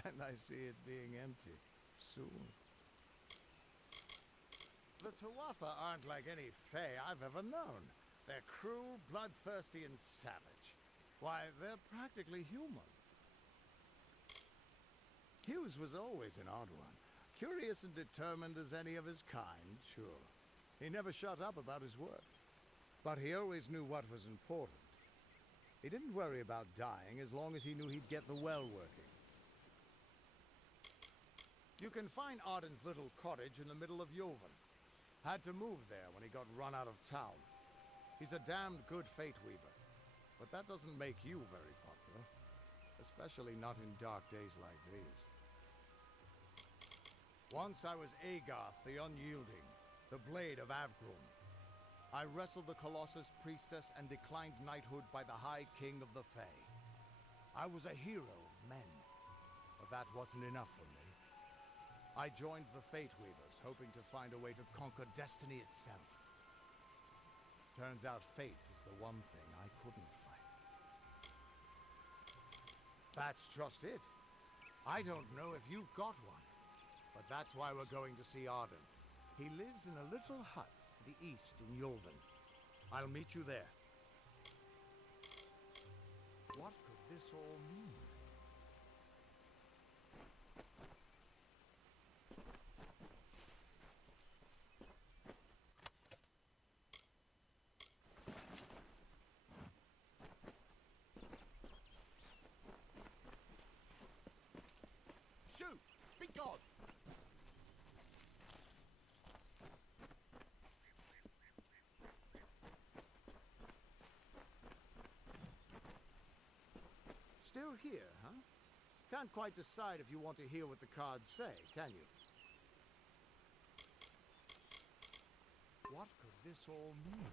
And I see it being empty. soon. The Tuatha aren't like any Fae I've ever known. They're cruel, bloodthirsty, and savage. Why, they're practically human. Hughes was always an odd one. Curious and determined as any of his kind, sure. He never shut up about his work. But he always knew what was important. He didn't worry about dying as long as he knew he'd get the well working. You can find Arden's little cottage in the middle of Yovan. Had to move there when he got run out of town. He's a damned good fate weaver. But that doesn't make you very popular. Especially not in dark days like these. Once I was Agarth the Unyielding, the Blade of Avgrum. I wrestled the Colossus Priestess and declined knighthood by the High King of the Fae. I was a hero of men, but that wasn't enough for me. I joined the Fate Weavers, hoping to find a way to conquer destiny itself. Turns out fate is the one thing I couldn't fight. That's just it. I don't know if you've got one. But that's why we're going to see Arden. He lives in a little hut to the east in Yulven. I'll meet you there. What could this all mean? Shoot! Be gone! Still here, huh? Can't quite decide if you want to hear what the cards say, can you? What could this all mean?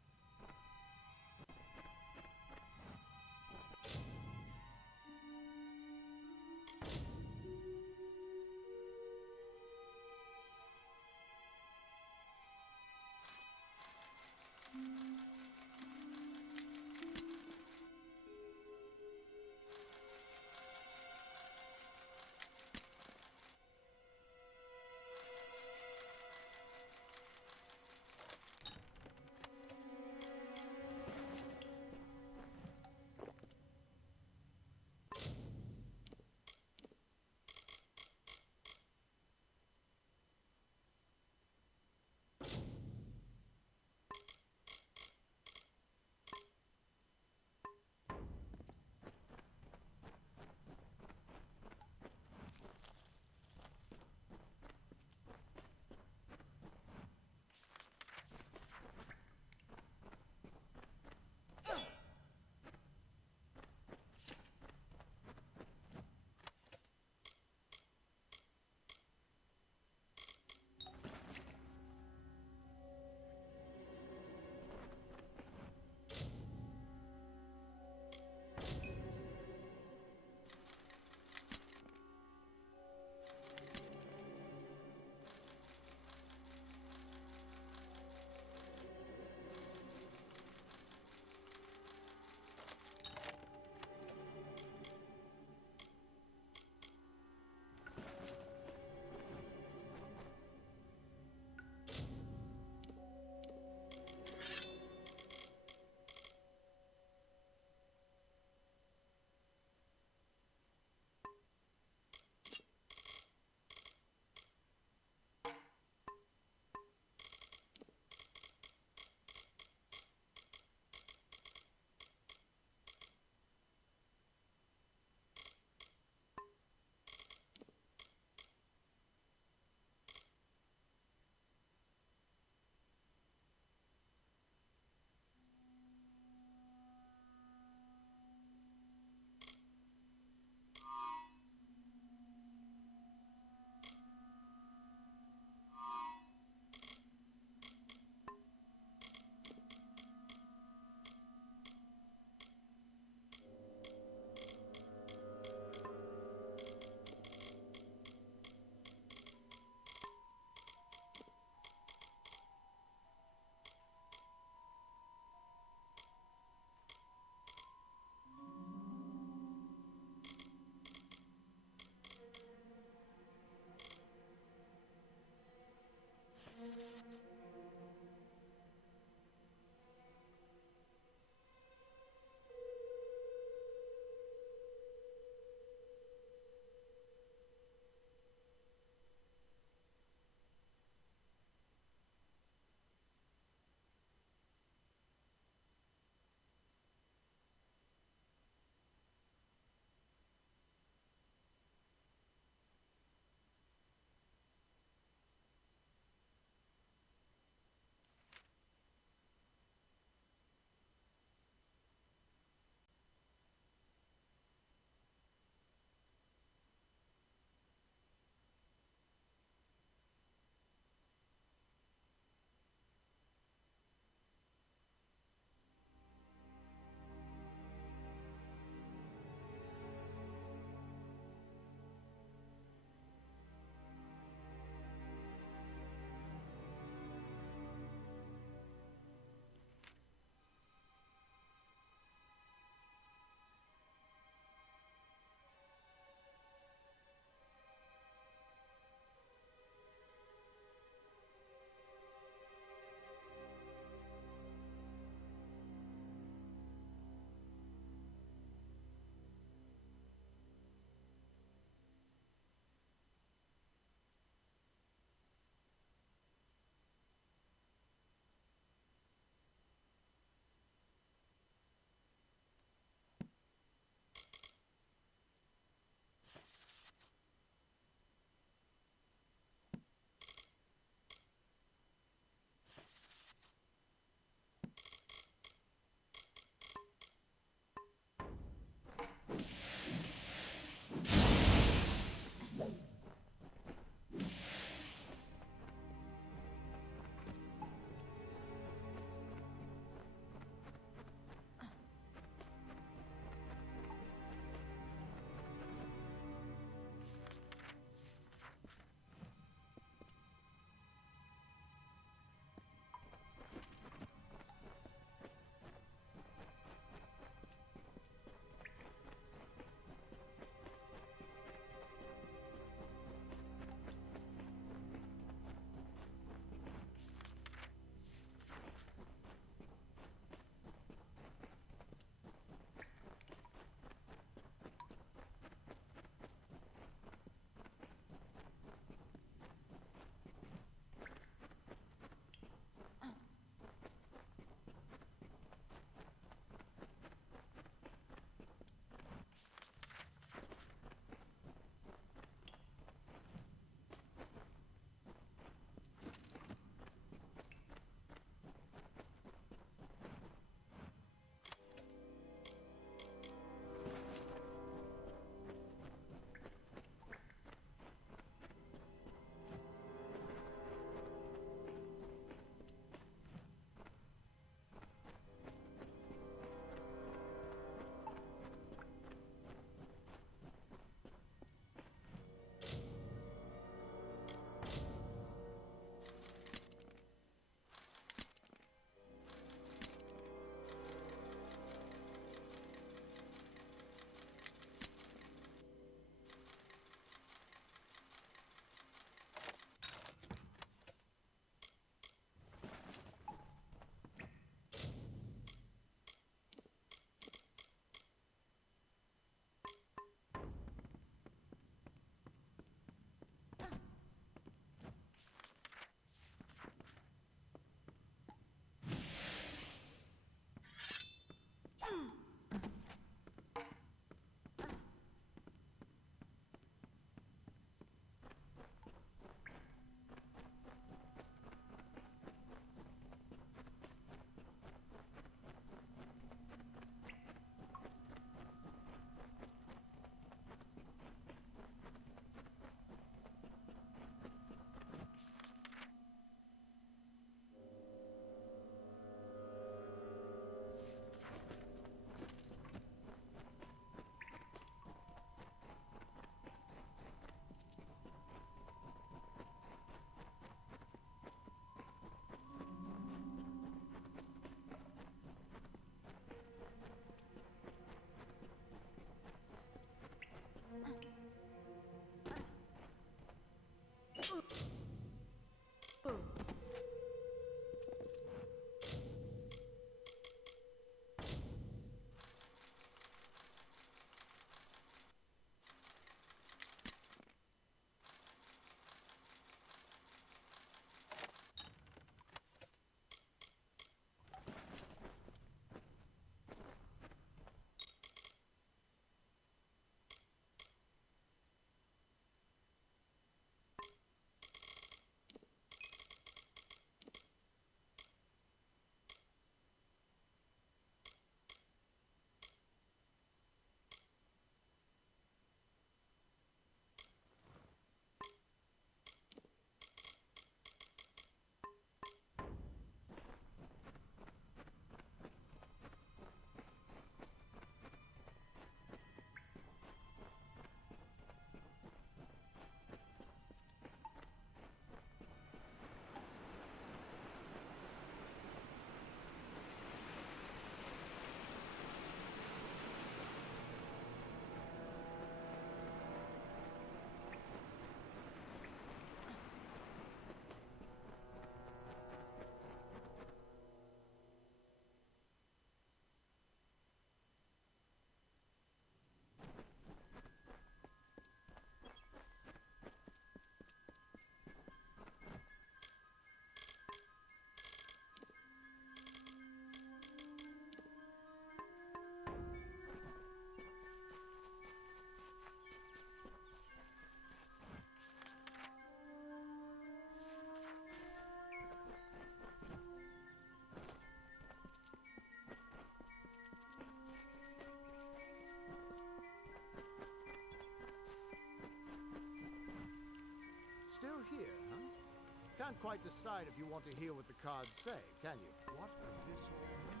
Still here, huh? Can't quite decide if you want to hear what the cards say, can you? What could this all mean?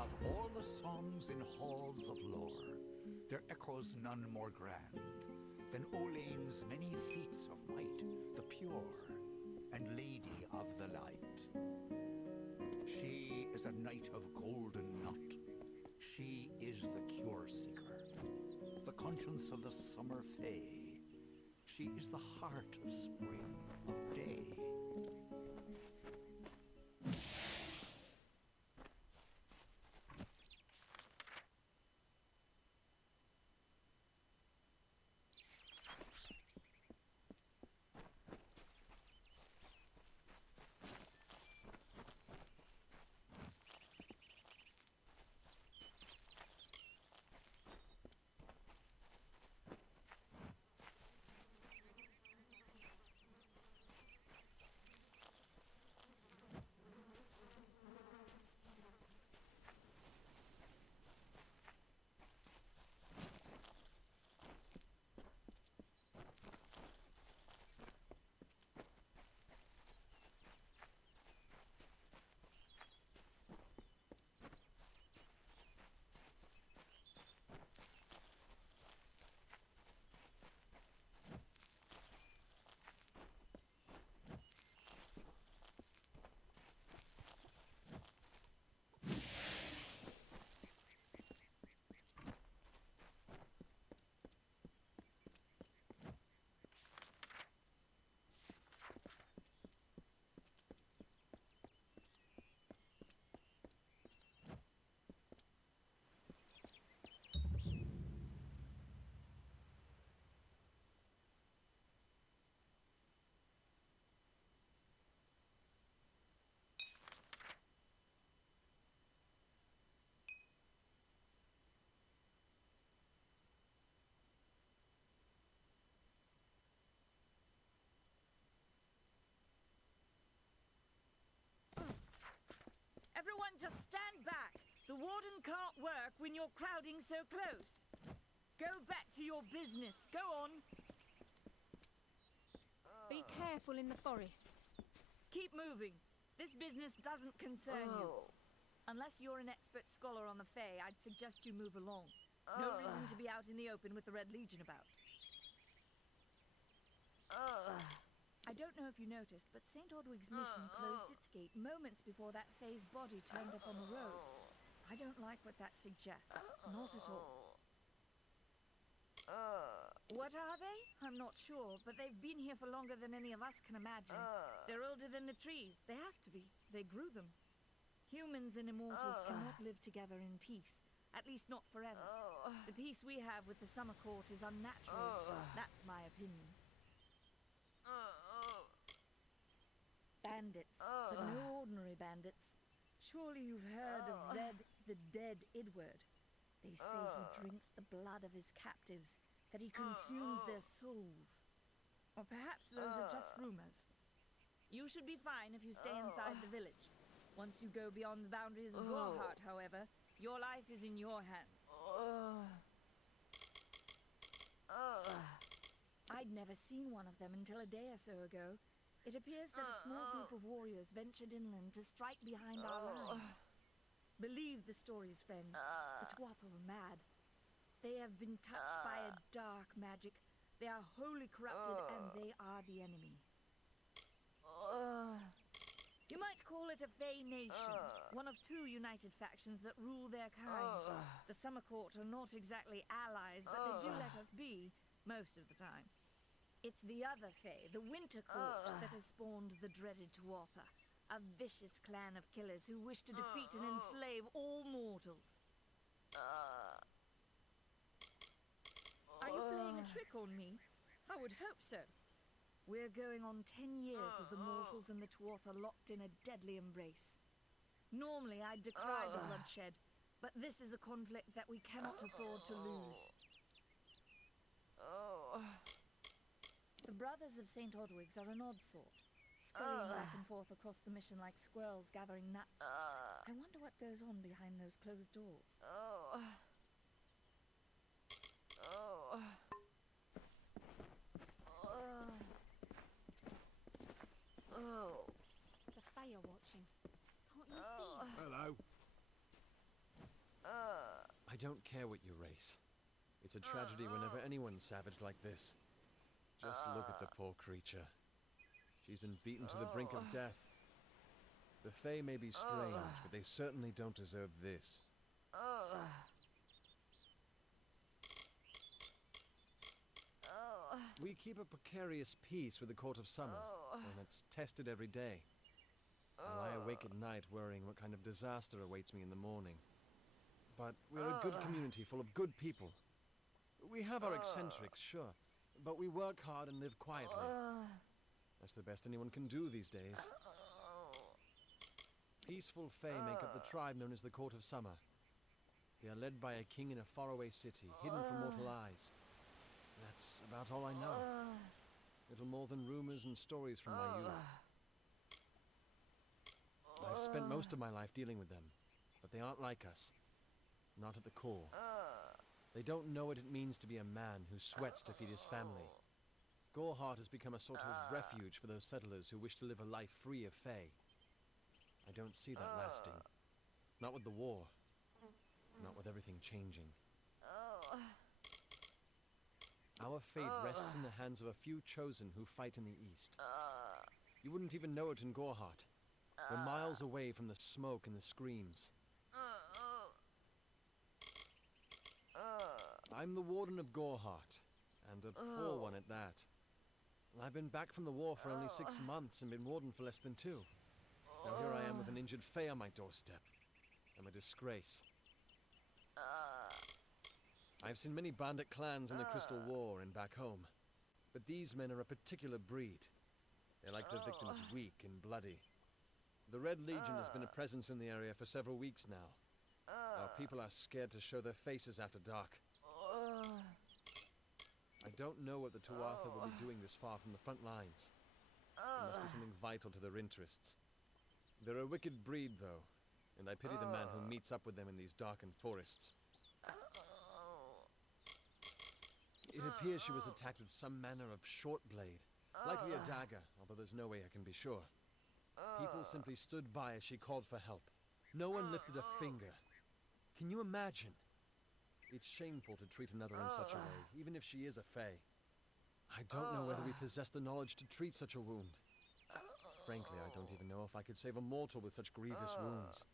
Of all the songs in halls of lore, there echoes none more grand than Olene's many feats of might, the pure and lady of the light. She is a knight of golden knot. She is the cure seeker, the conscience of the summer fae. She is the heart of spring, of day. Man, just stand back. The warden can't work when you're crowding so close. Go back to your business. Go on. Be careful in the forest. Keep moving. This business doesn't concern you. Unless you're an expert scholar on the Fae, I'd suggest you move along. No reason to be out in the open with the Red Legion about. I don't know if you noticed, but St. Ordwig's mission closed its gate moments before that Fae's body turned up on the road. I don't like what that suggests. Not at all. What are they? I'm not sure, but they've been here for longer than any of us can imagine. They're older than the trees. They have to be. They grew them. Humans and immortals cannot live together in peace. At least not forever. The peace we have with the Summer Court is unnatural. That's my opinion. Bandits, but no ordinary bandits. Surely you've heard of Red the Dead Edward. They say he drinks the blood of his captives, that he consumes their souls. Or perhaps those are just rumors. You should be fine if you stay inside the village. Once you go beyond the boundaries of Gorhart, however, your life is in your hands. I'd never seen one of them until a day or so ago. It appears that a small group of warriors ventured inland to strike behind our lines. Believe the stories, friend. The Tuatha were mad. They have been touched by a dark magic. They are wholly corrupted, and they are the enemy. You might call it a Fae nation, one of two united factions that rule their kind. The Summer Court are not exactly allies, but they do let us be, most of the time. It's the other Fae, the Winter Court, that has spawned the dreaded Tuatha, a vicious clan of killers who wish to defeat and enslave all mortals. Are you playing a trick on me? I would hope so. We're going on 10 years of the mortals and the Tuatha locked in a deadly embrace. Normally, I'd decry the bloodshed, but this is a conflict that we cannot afford to lose. The Brothers of St. Ordwig's are an odd sort, scurrying back and forth across the mission like squirrels gathering nuts. I wonder what goes on behind those closed doors. The Fae are watching. Can't you feel? Hello. I don't care what you race. It's a tragedy whenever anyone's savaged like this. Just look at the poor creature. She's been beaten to the brink of death. The Fae may be strange, but they certainly don't deserve this. We keep a precarious peace with the Court of Summer, and it's tested every day. I lie awake at night worrying what kind of disaster awaits me in the morning. But we're a good community full of good people. We have our eccentrics, sure, but we work hard and live quietly. That's the best anyone can do these days. Peaceful Fae make up the tribe known as the Court of Summer. They are led by a king in a faraway city, hidden from mortal eyes. That's about all I know. Little more than rumors and stories from my youth. I've spent most of my life dealing with them, but they aren't like us. Not at the core. They don't know what it means to be a man who sweats to feed his family. Gorhart has become a sort of refuge for those settlers who wish to live a life free of Fae. I don't see that lasting. Not with the war. Not with everything changing. Our fate rests in the hands of a few chosen who fight in the east. You wouldn't even know it in Gorhart. We're miles away from the smoke and the screams. I'm the warden of Gorhart, and a poor one at that. I've been back from the war for only 6 months and been warden for less than 2. Now here I am with an injured Fae on my doorstep. I'm a disgrace. I've seen many bandit clans in the Crystal War and back home, but these men are a particular breed. They like their victims weak and bloody. The Red Legion has been a presence in the area for several weeks now. Our people are scared to show their faces after dark. I don't know what the Tuatha will be doing this far from the front lines. It must be something vital to their interests. They're a wicked breed, though. and I pity the man who meets up with them in these darkened forests. It appears she was attacked with some manner of short blade, likely a dagger, although there's no way I can be sure. People simply stood by as she called for help. No one lifted a finger. Can you imagine? It's shameful to treat another in such a way, even if she is a fae. I don't know whether we possess the knowledge to treat such a wound. Frankly, I don't even know if I could save a mortal with such grievous wounds.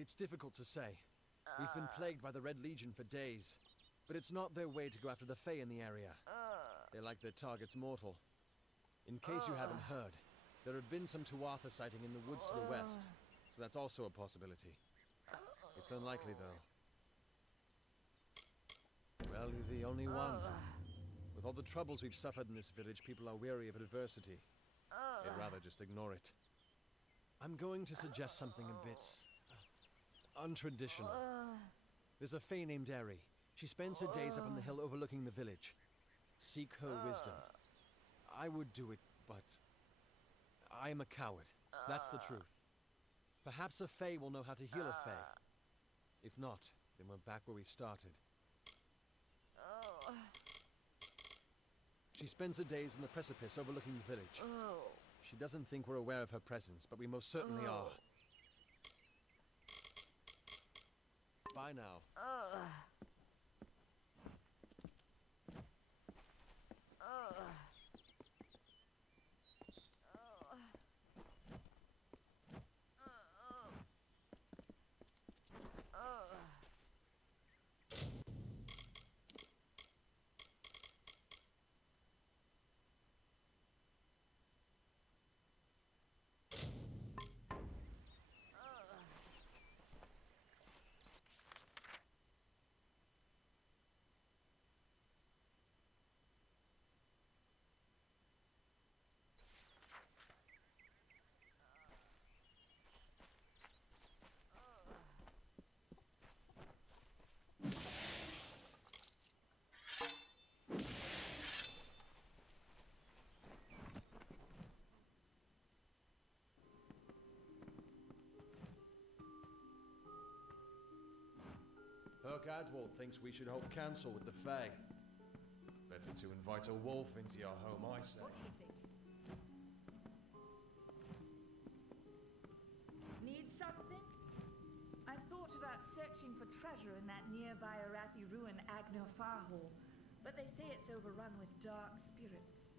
It's difficult to say. We've been plagued by the Red Legion for days, but it's not their way to go after the fae in the area. They like their targets mortal. In case you haven't heard, there have been some Tuatha sighting in the woods to the west, so that's also a possibility. It's unlikely, though. Well, you're the only one. With all the troubles we've suffered in this village, people are weary of adversity. They'd rather just ignore it. I'm going to suggest something a bit untraditional. There's a fae named Eri. She spends her days up on the hill overlooking the village. Seek her wisdom. I would do it, but I am a coward. That's the truth. Perhaps a fae will know how to heal a fae. If not, then we're back where we started. She spends her days on the precipice overlooking the village. She doesn't think we're aware of her presence, but we most certainly are. Bye now. Adwald thinks we should hold council with the Fae. Better to invite a wolf into your home, I say. What is it? Need something? I thought about searching for treasure in that nearby Arathi ruin Agno Farhole, but they say it's overrun with dark spirits.